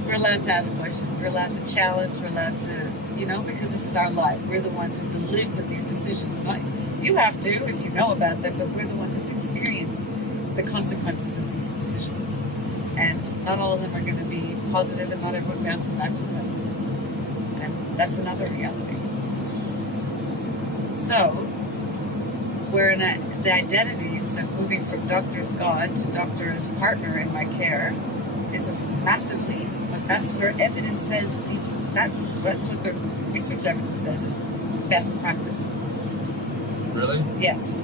We're allowed to ask questions. We're allowed to challenge. We're allowed to, because this is our life. We're the ones who have to live with these decisions. Not you have to if you know about them, but we're the ones who have to experience the consequences of these decisions. And not all of them are going to be positive, and not everyone bounces back from them. And that's another reality. So, we're in the identities of moving from doctor as God to doctor as partner in my care is a massive leap. But that's where evidence says that's what the research evidence says is best practice. Really? Yes.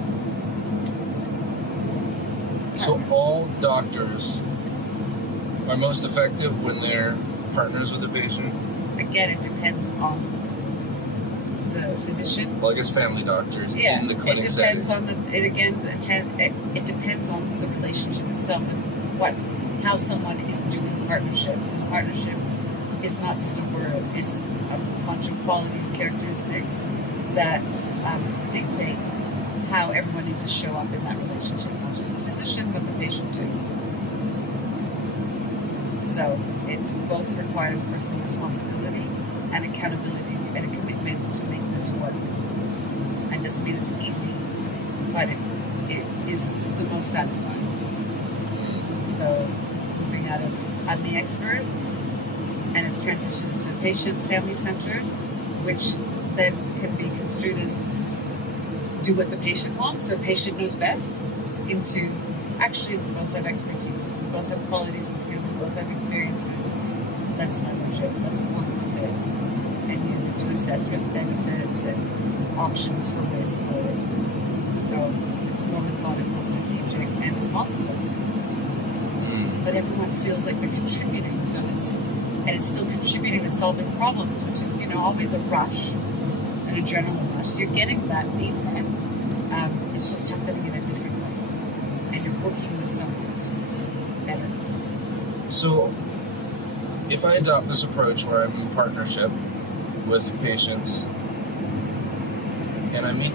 So all doctors are most effective when they're partners with the patient? Again, it depends on the physician. Well, I guess family doctors in the clinic setting. It depends on the relationship itself and how someone is doing partnership. Because partnership is not just a word; it's a bunch of qualities, characteristics that dictate how everyone needs to show up in that relationship. Not just the physician, but the patient too. So it both requires personal responsibility and accountability and a commitment to make this work. And doesn't mean it's easy, but it is the most satisfying. So moving out of I'm the expert, and it's transitioned to patient family centered, which then can be construed as do what the patient wants or patient knows best, into actually we both have expertise, we both have qualities and skills, we both have experiences. Let's leverage it, let's work with it, and use it to assess risk benefits and options for ways forward. So it's more methodical, strategic, and responsible. But everyone feels like they're contributing, so it's still contributing to solving problems, which is always a rush, an adrenaline rush. You're getting that need, it's just happening in a different way, and you're working with someone, which is just better. So if I adopt this approach where I'm in partnership with patients and I meet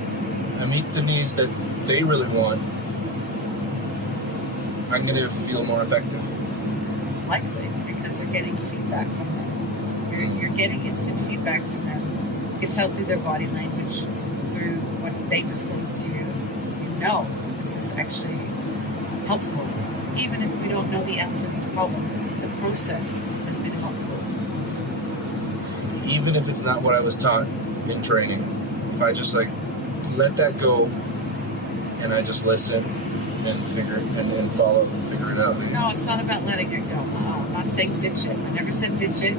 the needs that they really want, I'm going to feel more effective. Likely, because you're getting feedback from them. You're getting instant feedback from them. You can tell through their body language, through what they disclose to you. This is actually helpful. Even if we don't know the answer to the problem, the process has been helpful. Even if it's not what I was taught in training, if I just let that go and I just listen and figure and follow and figure it out. No, it's not about letting it go. I'm not saying ditch it. I never said ditch it.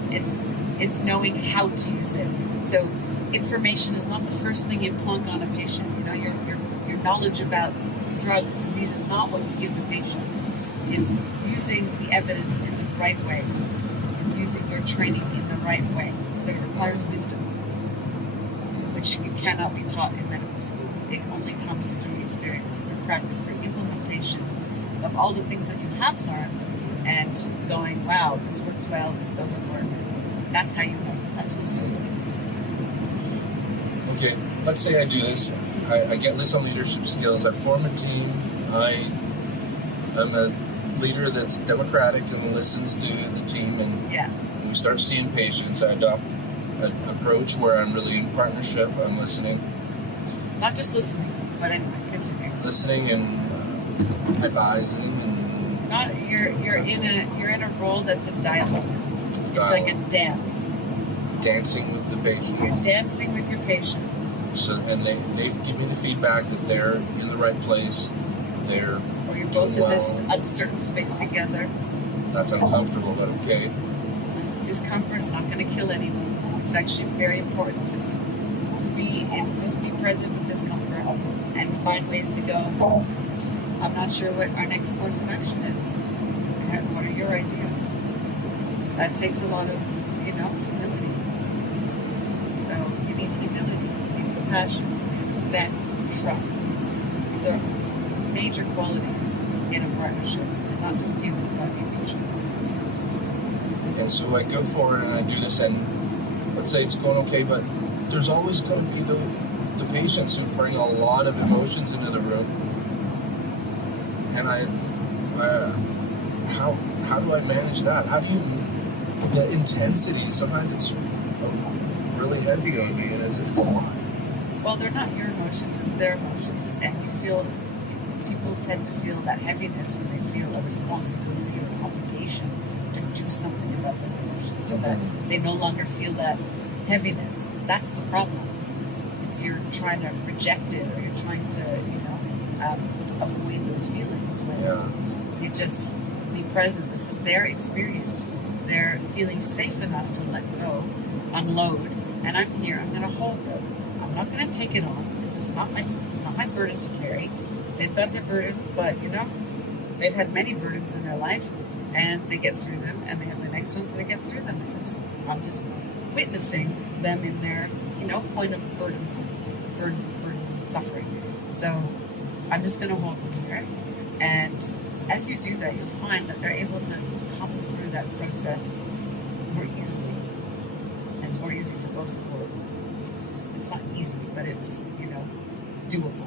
It's knowing how to use it. So information is not the first thing you plunk on a patient. Your knowledge about drugs, disease is not what you give the patient. It's using the evidence in the right way. It's using your training in the right way. So it requires wisdom, which you cannot be taught in medical school. It only comes through experience, through practice, through implementation of all the things that you have learned and going, wow, this works well, this doesn't work. That's how you know. That's wisdom. Okay, let's say I do this. I get some leadership skills. I form a team. I'm a leader that's democratic and listens to the team, and we start seeing patients. I adopt an approach where I'm really in partnership. I'm listening. Not just listening, but anyway, continue. Listening and advising and. Not you're in a role that's a dialogue. It's like a dance. Dancing with the patient. You're dancing with your patient. So, and they give me the feedback that they're in the right place. Or you're both in this uncertain space together. That's uncomfortable, but okay. Discomfort is not going to kill anyone. It's actually very important to just be present with discomfort and find ways to go. I'm not sure what our next course of action is. What are your ideas? That takes a lot of, humility. So you need humility, you need compassion, respect, trust. These are major qualities in a partnership, and not just you, it's got to be mutual. And so I go forward and I do this, and let's say it's going okay, but there's always going to be the patients who bring a lot of emotions into the room. And how do I manage that? How the intensity, sometimes it's really heavy on me, and it's a lot. Well, they're not your emotions, it's their emotions. And people tend to feel that heaviness when they feel a responsibility or an obligation to do something about those emotions, so that they no longer feel that heaviness. That's the problem. It's you're trying to reject it, or you're trying to, avoid those feelings when you just be present. This is their experience. They're feeling safe enough to let go, unload, and I'm here. I'm going to hold them. I'm not going to take it on because it's not my burden to carry. They've got their burdens, but they've had many burdens in their life, and they get through them, and they have the next ones, and they get through them. I'm just witnessing them in their point of burden suffering. So I'm just going to hold them here, and as you do that, you'll find that they're able to come through that process more easily. And it's more easy for both of them. It's not easy, but it's, doable.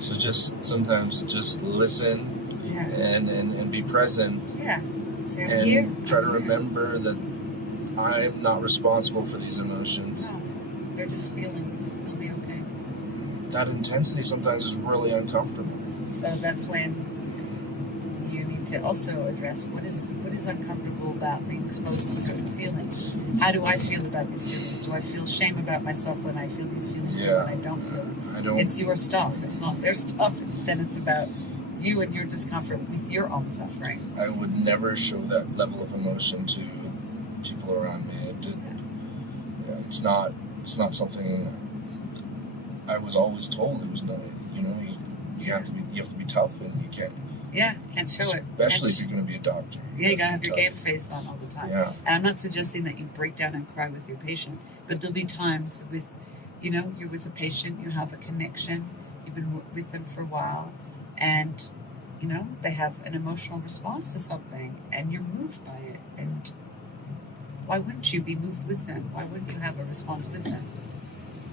So sometimes just listen and be present. Yeah. Say, I'm and here. try to remember that I'm not responsible for these emotions. No, they're just feelings. They'll be okay. That intensity sometimes is really uncomfortable. So that's when you need to also address what is uncomfortable about being exposed to certain feelings. How do I feel about these feelings? Do I feel shame about myself when I feel these feelings or when I don't feel them? It's your stuff. It's not their stuff. Then it's about you and your discomfort with your own suffering. I would never show that level of emotion to people around me. It's not something I was always told. It was not. You have to be tough, and you can't. Yeah, can't show it. Especially if you're going to be a doctor. Yeah, you gotta have your game face on all the time. Yeah. And I'm not suggesting that you break down and cry with your patient, but there'll be times with, you're with a patient, you have a connection, you've been with them for a while, and, they have an emotional response to something, and you're moved by it. And why wouldn't you be moved with them? Why wouldn't you have a response with them?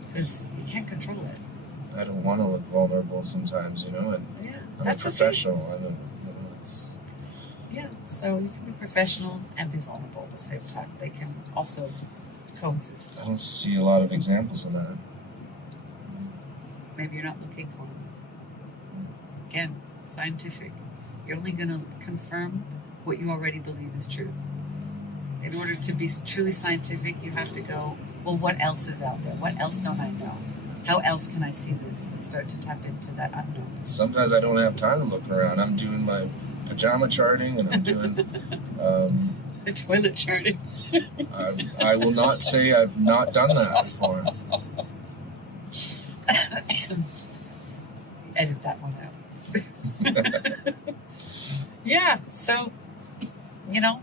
Because you can't control it. I don't want to look vulnerable sometimes, and I'm a professional. Okay. I don't. It's. Yeah, so you can be professional and be vulnerable at the same time. They can also coexist. I don't see a lot of examples of that. Maybe you're not looking for them. Again, scientific. You're only going to confirm what you already believe is truth. In order to be truly scientific, you have to go, well, what else is out there? What else don't I know? How else can I see this? And start to tap into that unknown. Sometimes I don't have time to look around. I'm doing my pajama charting, and I'm doing the toilet charting. I will not say I've not done that before. Edit that one out. Yeah, so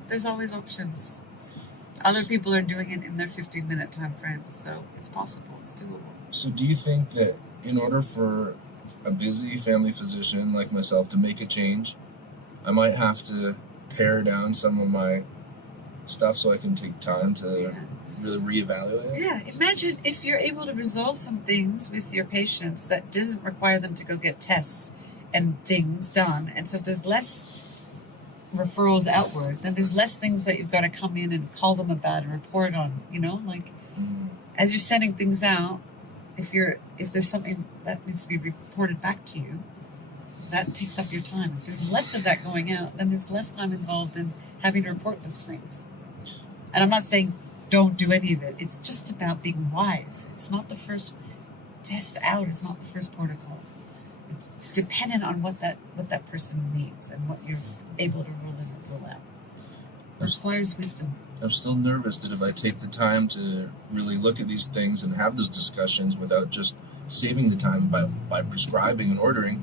there's always options. Other people are doing it in their 15-minute time frame, so it's possible, it's doable. So do you think that in order for a busy family physician like myself to make a change, I might have to pare down some of my stuff so I can take time to really reevaluate? Yeah, imagine if you're able to resolve some things with your patients that doesn't require them to go get tests and things done. And so if there's less referrals outward, then there's less things that you've got to come in and call them about and report on, as you're sending things out, if there's something that needs to be reported back to you, that takes up your time. If there's less of that going out, then there's less time involved in having to report those things. And I'm not saying don't do any of it. It's just about being wise. It's not the first test out. It's not the first protocol. It's dependent on what that person needs and what you're able to rule in or rule out. It requires wisdom. I'm still nervous that if I take the time to really look at these things and have those discussions without just saving the time by prescribing and ordering,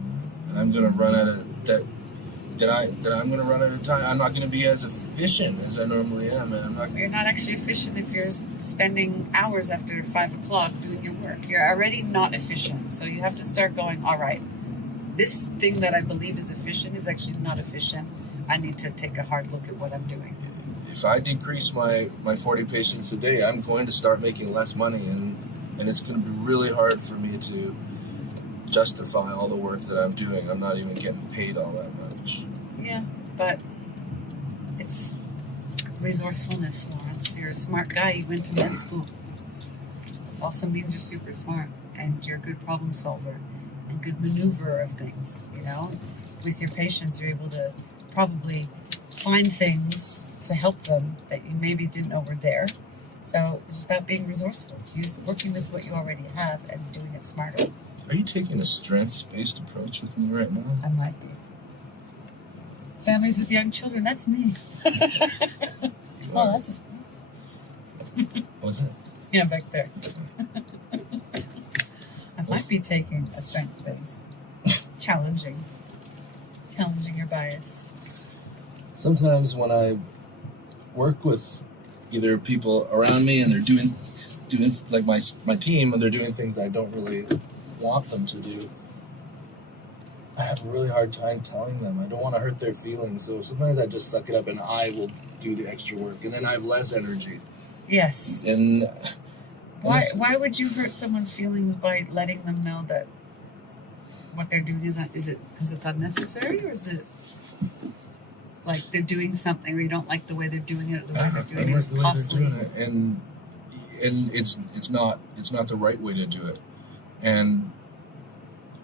and I'm going to run out of I'm going to run out of time. I'm not going to be as efficient as I normally am, and You're not actually efficient if you're spending hours after 5 o'clock doing your work. You're already not efficient, so you have to start going, all right, this thing that I believe is efficient is actually not efficient. I need to take a hard look at what I'm doing. If I decrease my 40 patients a day, I'm going to start making less money, and it's going to be really hard for me to justify all the work that I'm doing. I'm not even getting paid all that much. Yeah, but it's Resourcefulness, Lawrence. You're a smart guy. You went to med school. Also means you're super smart and you're a good problem solver and good maneuverer of things, you know? With your patients, you're able to probably find things to help them that you maybe didn't know were there. So it's about being resourceful. It's working with what you already have and doing it smarter. Are you taking a strengths-based approach with me right now? I might be. Families with young children, that's me. Oh, that's a school. Was it? Yeah, back there. I might be taking a strengths-based. Challenging your bias. Sometimes when I work with either people around me and they're doing like my team, and they're doing things that I don't really want them to do, I have a really hard time telling them. I don't want to hurt their feelings, so sometimes I just suck it up and I will do the extra work, and then I have less energy. Yes. And why would you hurt someone's feelings by letting them know that what they're doing is it because it's unnecessary, or is it like they're doing something or you don't like the way they're doing it, or the way they're doing it is costly? And it's not the right way to do it. And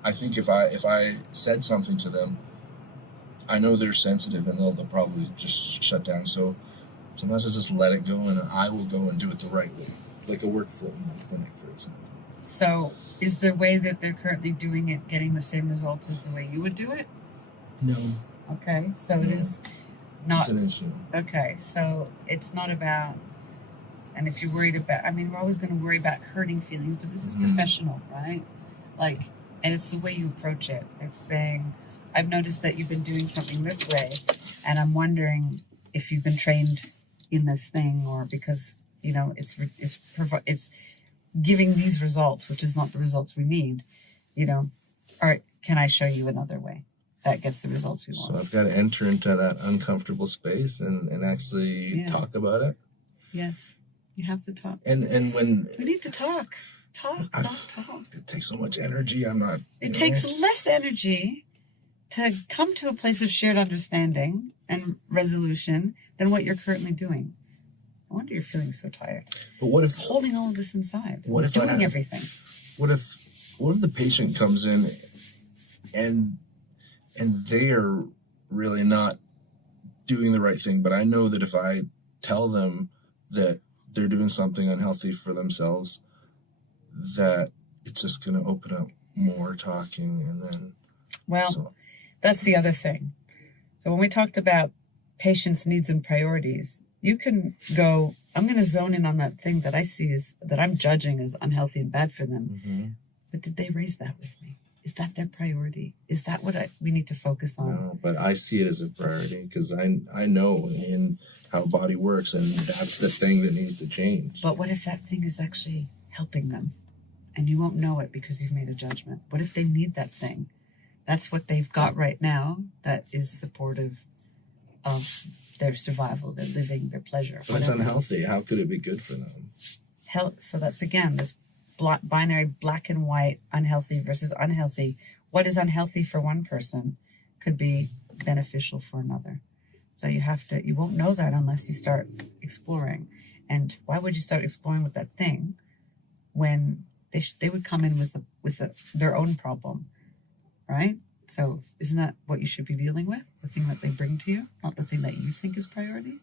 I think if I said something to them, I know they're sensitive and they'll probably just shut down. So sometimes I just let it go, and I will go and do it the right way, like a workflow in my clinic, for example. So is the way that they're currently doing it getting the same results as the way you would do it? No. Okay, so it is not. It's an issue. Okay, so it's not about. And if you're worried about, I mean, we're always going to worry about hurting feelings, but this is professional, right? Like, and it's the way you approach it. It's saying, I've noticed that you've been doing something this way, and I'm wondering if you've been trained in this thing, or because, you know, it's giving these results, which is not the results we need, you know, or can I show you another way that gets the results we want? So I've got to enter into that uncomfortable space and actually talk about it. Yes, you have to talk. And when we need to talk. Talk. It takes so much energy. It takes less energy to come to a place of shared understanding and resolution than what you're currently doing. I wonder you're feeling so tired. But what if holding all of this inside? What if doing everything? What if the patient comes in and they are really not doing the right thing, but I know that if I tell them that they're doing something unhealthy for themselves, that it's just going to open up more talking, and then that's the other thing. So when we talked about patients' needs and priorities, you can go, I'm going to zone in on that thing that I see that I'm judging as unhealthy and bad for them. Mm-hmm. But did they raise that with me? Is that their priority? Is that what we need to focus on? No, but I see it as a priority because I know in how body works, and that's the thing that needs to change. But what if that thing is actually helping them and you won't know it because you've made a judgment? What if they need that thing? That's what they've got right now that is supportive of their survival, their living, their pleasure. But it's unhealthy. How could it be good for them? So that's, again, this binary black and white, unhealthy versus unhealthy. What is unhealthy for one person could be beneficial for another. So you won't know that unless you start exploring. And why would you start exploring with that thing when they would come in with their own problem, right? So isn't that what you should be dealing with? The thing that they bring to you, not the thing that you think is priority?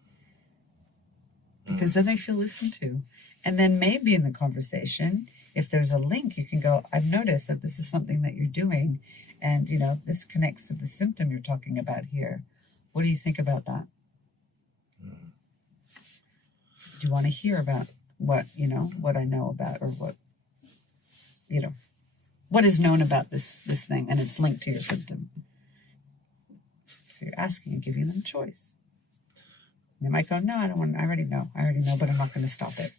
Because then they feel listened to. And then maybe in the conversation, if there's a link, you can go, I've noticed that this is something that you're doing, and, you know, this connects to the symptom you're talking about here. What do you think about that? Do you want to hear about what I know about, or what is known about this thing, and it's linked to your symptom? So you're asking and giving them a choice. And they might go, no, I don't want, I already know, but I'm not going to stop it.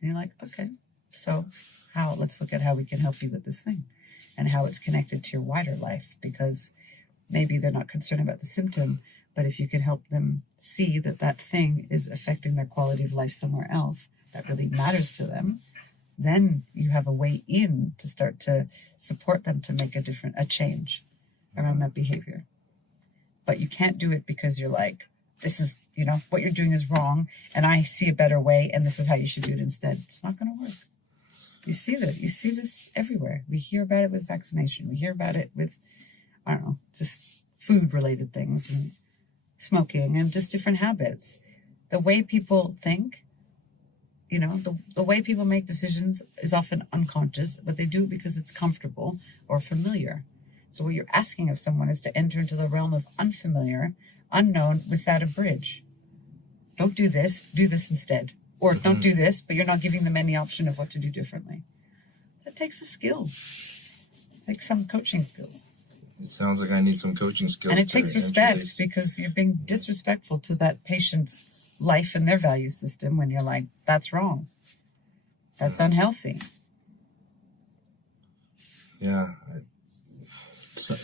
And you're like, okay, so let's look at how we can help you with this thing and how it's connected to your wider life, because maybe they're not concerned about the symptom, but if you can help them see that thing is affecting their quality of life somewhere else that really matters to them, then you have a way in to start to support them to make a change around that behavior. But you can't do it because you're like, this is, what you're doing is wrong, and I see a better way, and this is how you should do it instead. It's not going to work. You see that. You see this everywhere. We hear about it with vaccination. We hear about it with, I don't know, just food-related things and smoking and just different habits. The way people think, the way people make decisions is often unconscious, but they do it because it's comfortable or familiar. So what you're asking of someone is to enter into the realm of unfamiliar, unknown, without a bridge. Don't do this instead. Or don't do this, but you're not giving them any option of what to do differently. That takes a skill. Like some coaching skills. It sounds like I need some coaching skills. And it takes respect, because you're being disrespectful to that patient's life and their value system when you're like, that's wrong. That's unhealthy. Yeah. So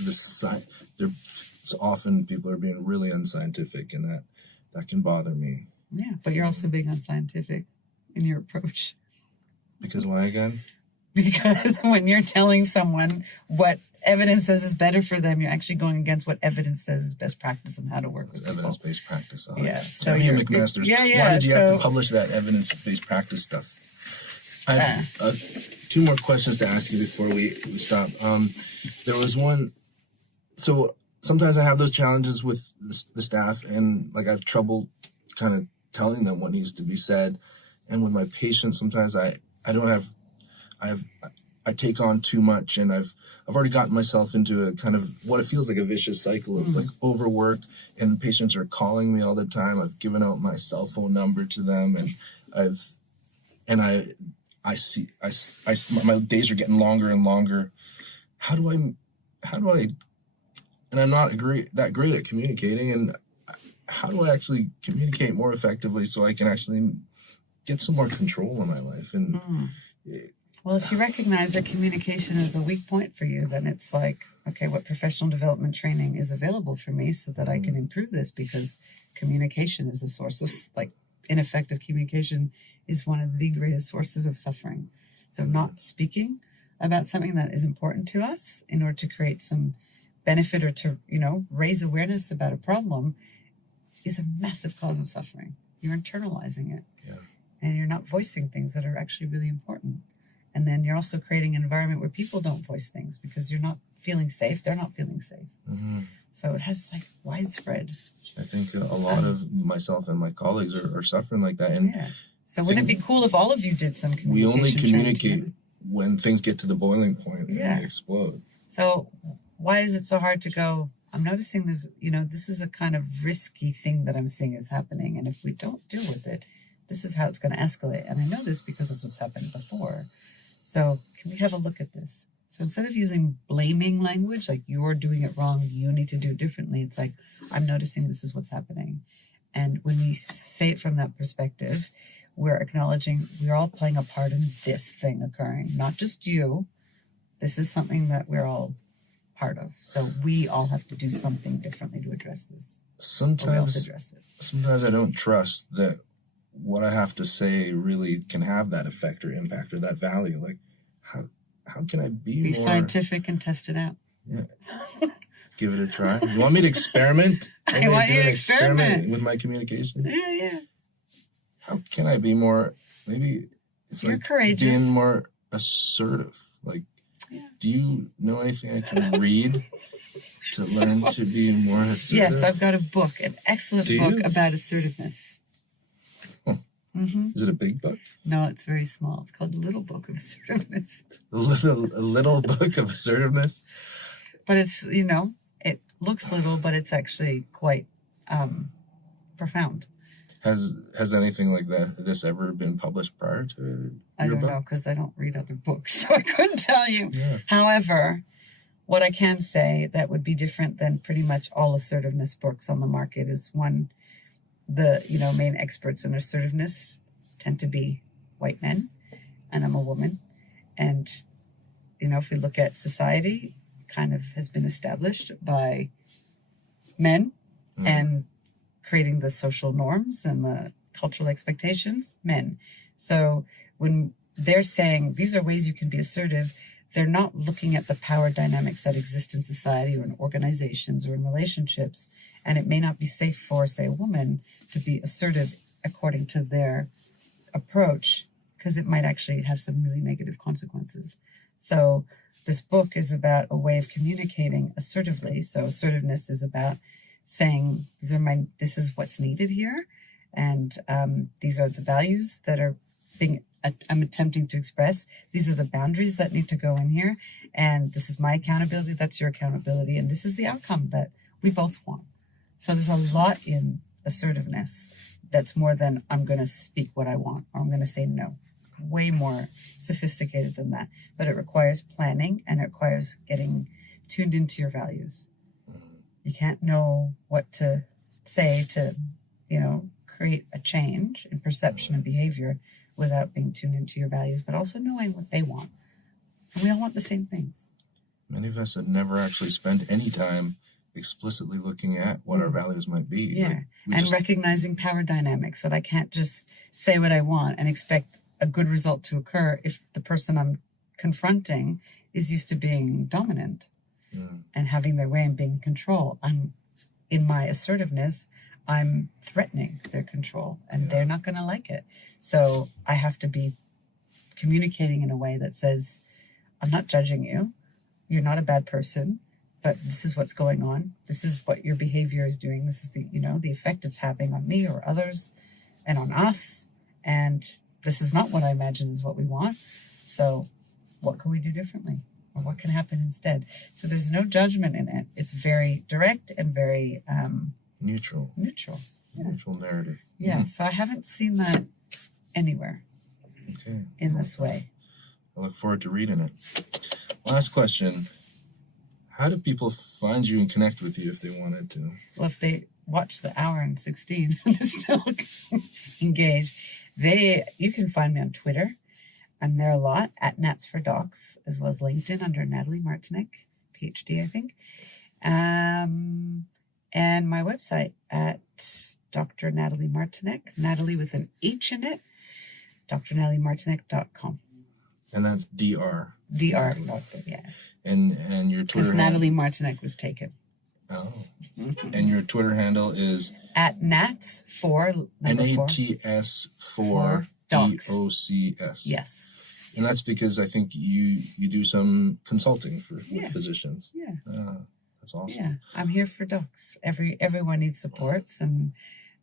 often people are being really unscientific, and that can bother me. Yeah, but you're also being unscientific in your approach. Because why again? Because when you're telling someone what evidence says is better for them, you're actually going against what evidence says is best practice and how to work with people. Evidence-based practice. Yeah. So you're McMaster's. Yeah. Why did you have to publish that evidence-based practice stuff? I have 2 more questions to ask you before we stop. There was one. So sometimes I have those challenges with the staff, and like I have trouble kind of telling them what needs to be said. And with my patients, sometimes I take on too much, and I've already gotten myself into a kind of what it feels like a vicious cycle of like overwork, and patients are calling me all the time. I've given out my cell phone number to them, and I see my days are getting longer and longer. How do I, and I'm not that great at communicating, and how do I actually communicate more effectively so I can actually get some more control in my life? And well, if you recognize that communication is a weak point for you, then it's like, okay, what professional development training is available for me so that I can improve this? Because communication is a source of, like, ineffective communication is one of the greatest sources of suffering. So not speaking about something that is important to us in order to create some benefit or to, raise awareness about a problem is a massive cause of suffering. You're internalizing it. Yeah. And you're not voicing things that are actually really important. And then you're also creating an environment where people don't voice things because you're not feeling safe. They're not feeling safe. So it has like widespread. I think a lot of myself and my colleagues are suffering like that. And so wouldn't it be cool if all of you did some communication? We only communicate when things get to the boiling point and they explode. So why is it so hard to go, I'm noticing there's, this is a kind of risky thing that I'm seeing is happening. And if we don't deal with it, this is how it's going to escalate. And I know this because it's what's happened before. So can we have a look at this? So instead of using blaming language, like you're doing it wrong, you need to do it differently, it's like, I'm noticing this is what's happening. And when we say it from that perspective, we're acknowledging we're all playing a part in this thing occurring, not just you. This is something that we're all part of. So we all have to do something differently to address this. Sometimes I don't trust that what I have to say really can have that effect or impact or that value. Like, how can I be more scientific and test it out? Yeah. Let's give it a try. You want me to experiment? I want you to experiment with my communication. Yeah. How can I be more? Maybe it's You're like courageous. being more assertive. Like, do you know anything I can read to learn to be more assertive? Yes, I've got a book, an excellent book about assertiveness. Is it a big book? No, it's very small. It's called The Little Book of Assertiveness. A little book of assertiveness? But it's, it looks little, but it's actually quite profound. Has anything like this ever been published prior to your book? I don't know, because I don't read other books, so I couldn't tell you. Yeah. However, what I can say that would be different than pretty much all assertiveness books on the market is one, the main experts in assertiveness tend to be white men, and I'm a woman. And if we look at society, kind of has been established by men and creating the social norms and the cultural expectations, men. So when they're saying these are ways you can be assertive, they're not looking at the power dynamics that exist in society or in organizations or in relationships. And it may not be safe for, say, a woman to be assertive according to their approach, because it might actually have some really negative consequences. So this book is about a way of communicating assertively. So assertiveness is about saying, this is what's needed here. And these are the values that I'm attempting to express. These are the boundaries that need to go in here. And this is my accountability. That's your accountability. And this is the outcome that we both want. So there's a lot in assertiveness that's more than I'm going to speak what I want, or I'm going to say no. Way more sophisticated than that. But it requires planning, and it requires getting tuned into your values. You can't know what to say to, create a change in perception and behavior without being tuned into your values, but also knowing what they want. And we all want the same things. Many of us have never actually spent any time explicitly looking at what our values might be. Yeah, recognizing power dynamics, that I can't just say what I want and expect a good result to occur if the person I'm confronting is used to being dominant and having their way and being in control. In my assertiveness, I'm threatening their control, and they're not going to like it. So I have to be communicating in a way that says, I'm not judging you. You're not a bad person, but this is what's going on. This is what your behavior is doing. This is the effect it's having on me or others and on us. And this is not what I imagine is what we want. So what can we do differently? Or what can happen instead? So there's no judgment in it. It's very direct and very neutral. Yeah. Neutral narrative. Yeah. So I haven't seen that anywhere in this way. I look forward to reading it. Last question. How do people find you and connect with you if they wanted to? Well, if they watch the hour and 16 and they're still engaged, you can find me on Twitter. I'm there a lot at Nats for Docs, as well as LinkedIn under Nathalie Martinek, PhD, I think. And my website at Dr Nathalie Martinek, Natalie with an H in it, drnataliemartinek.com. And that's DR. DR, yeah. And your Twitter because Nathalie Martinek was taken. Oh. And your Twitter handle is? At Nats for NATS for DOCS. Yes. And that's because I think you do some consulting with physicians. Yeah. That's awesome. Yeah, I'm here for docs. Everyone needs supports, and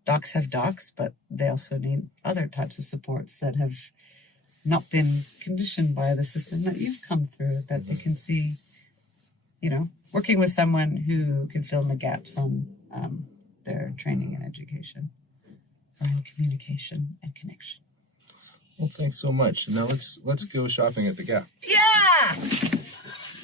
docs have docs, but they also need other types of supports that have not been conditioned by the system that you've come through, that they can see, working with someone who can fill in the gaps on their training and education around communication and connection. Well, thanks so much. Now let's go shopping at the Gap. Yeah!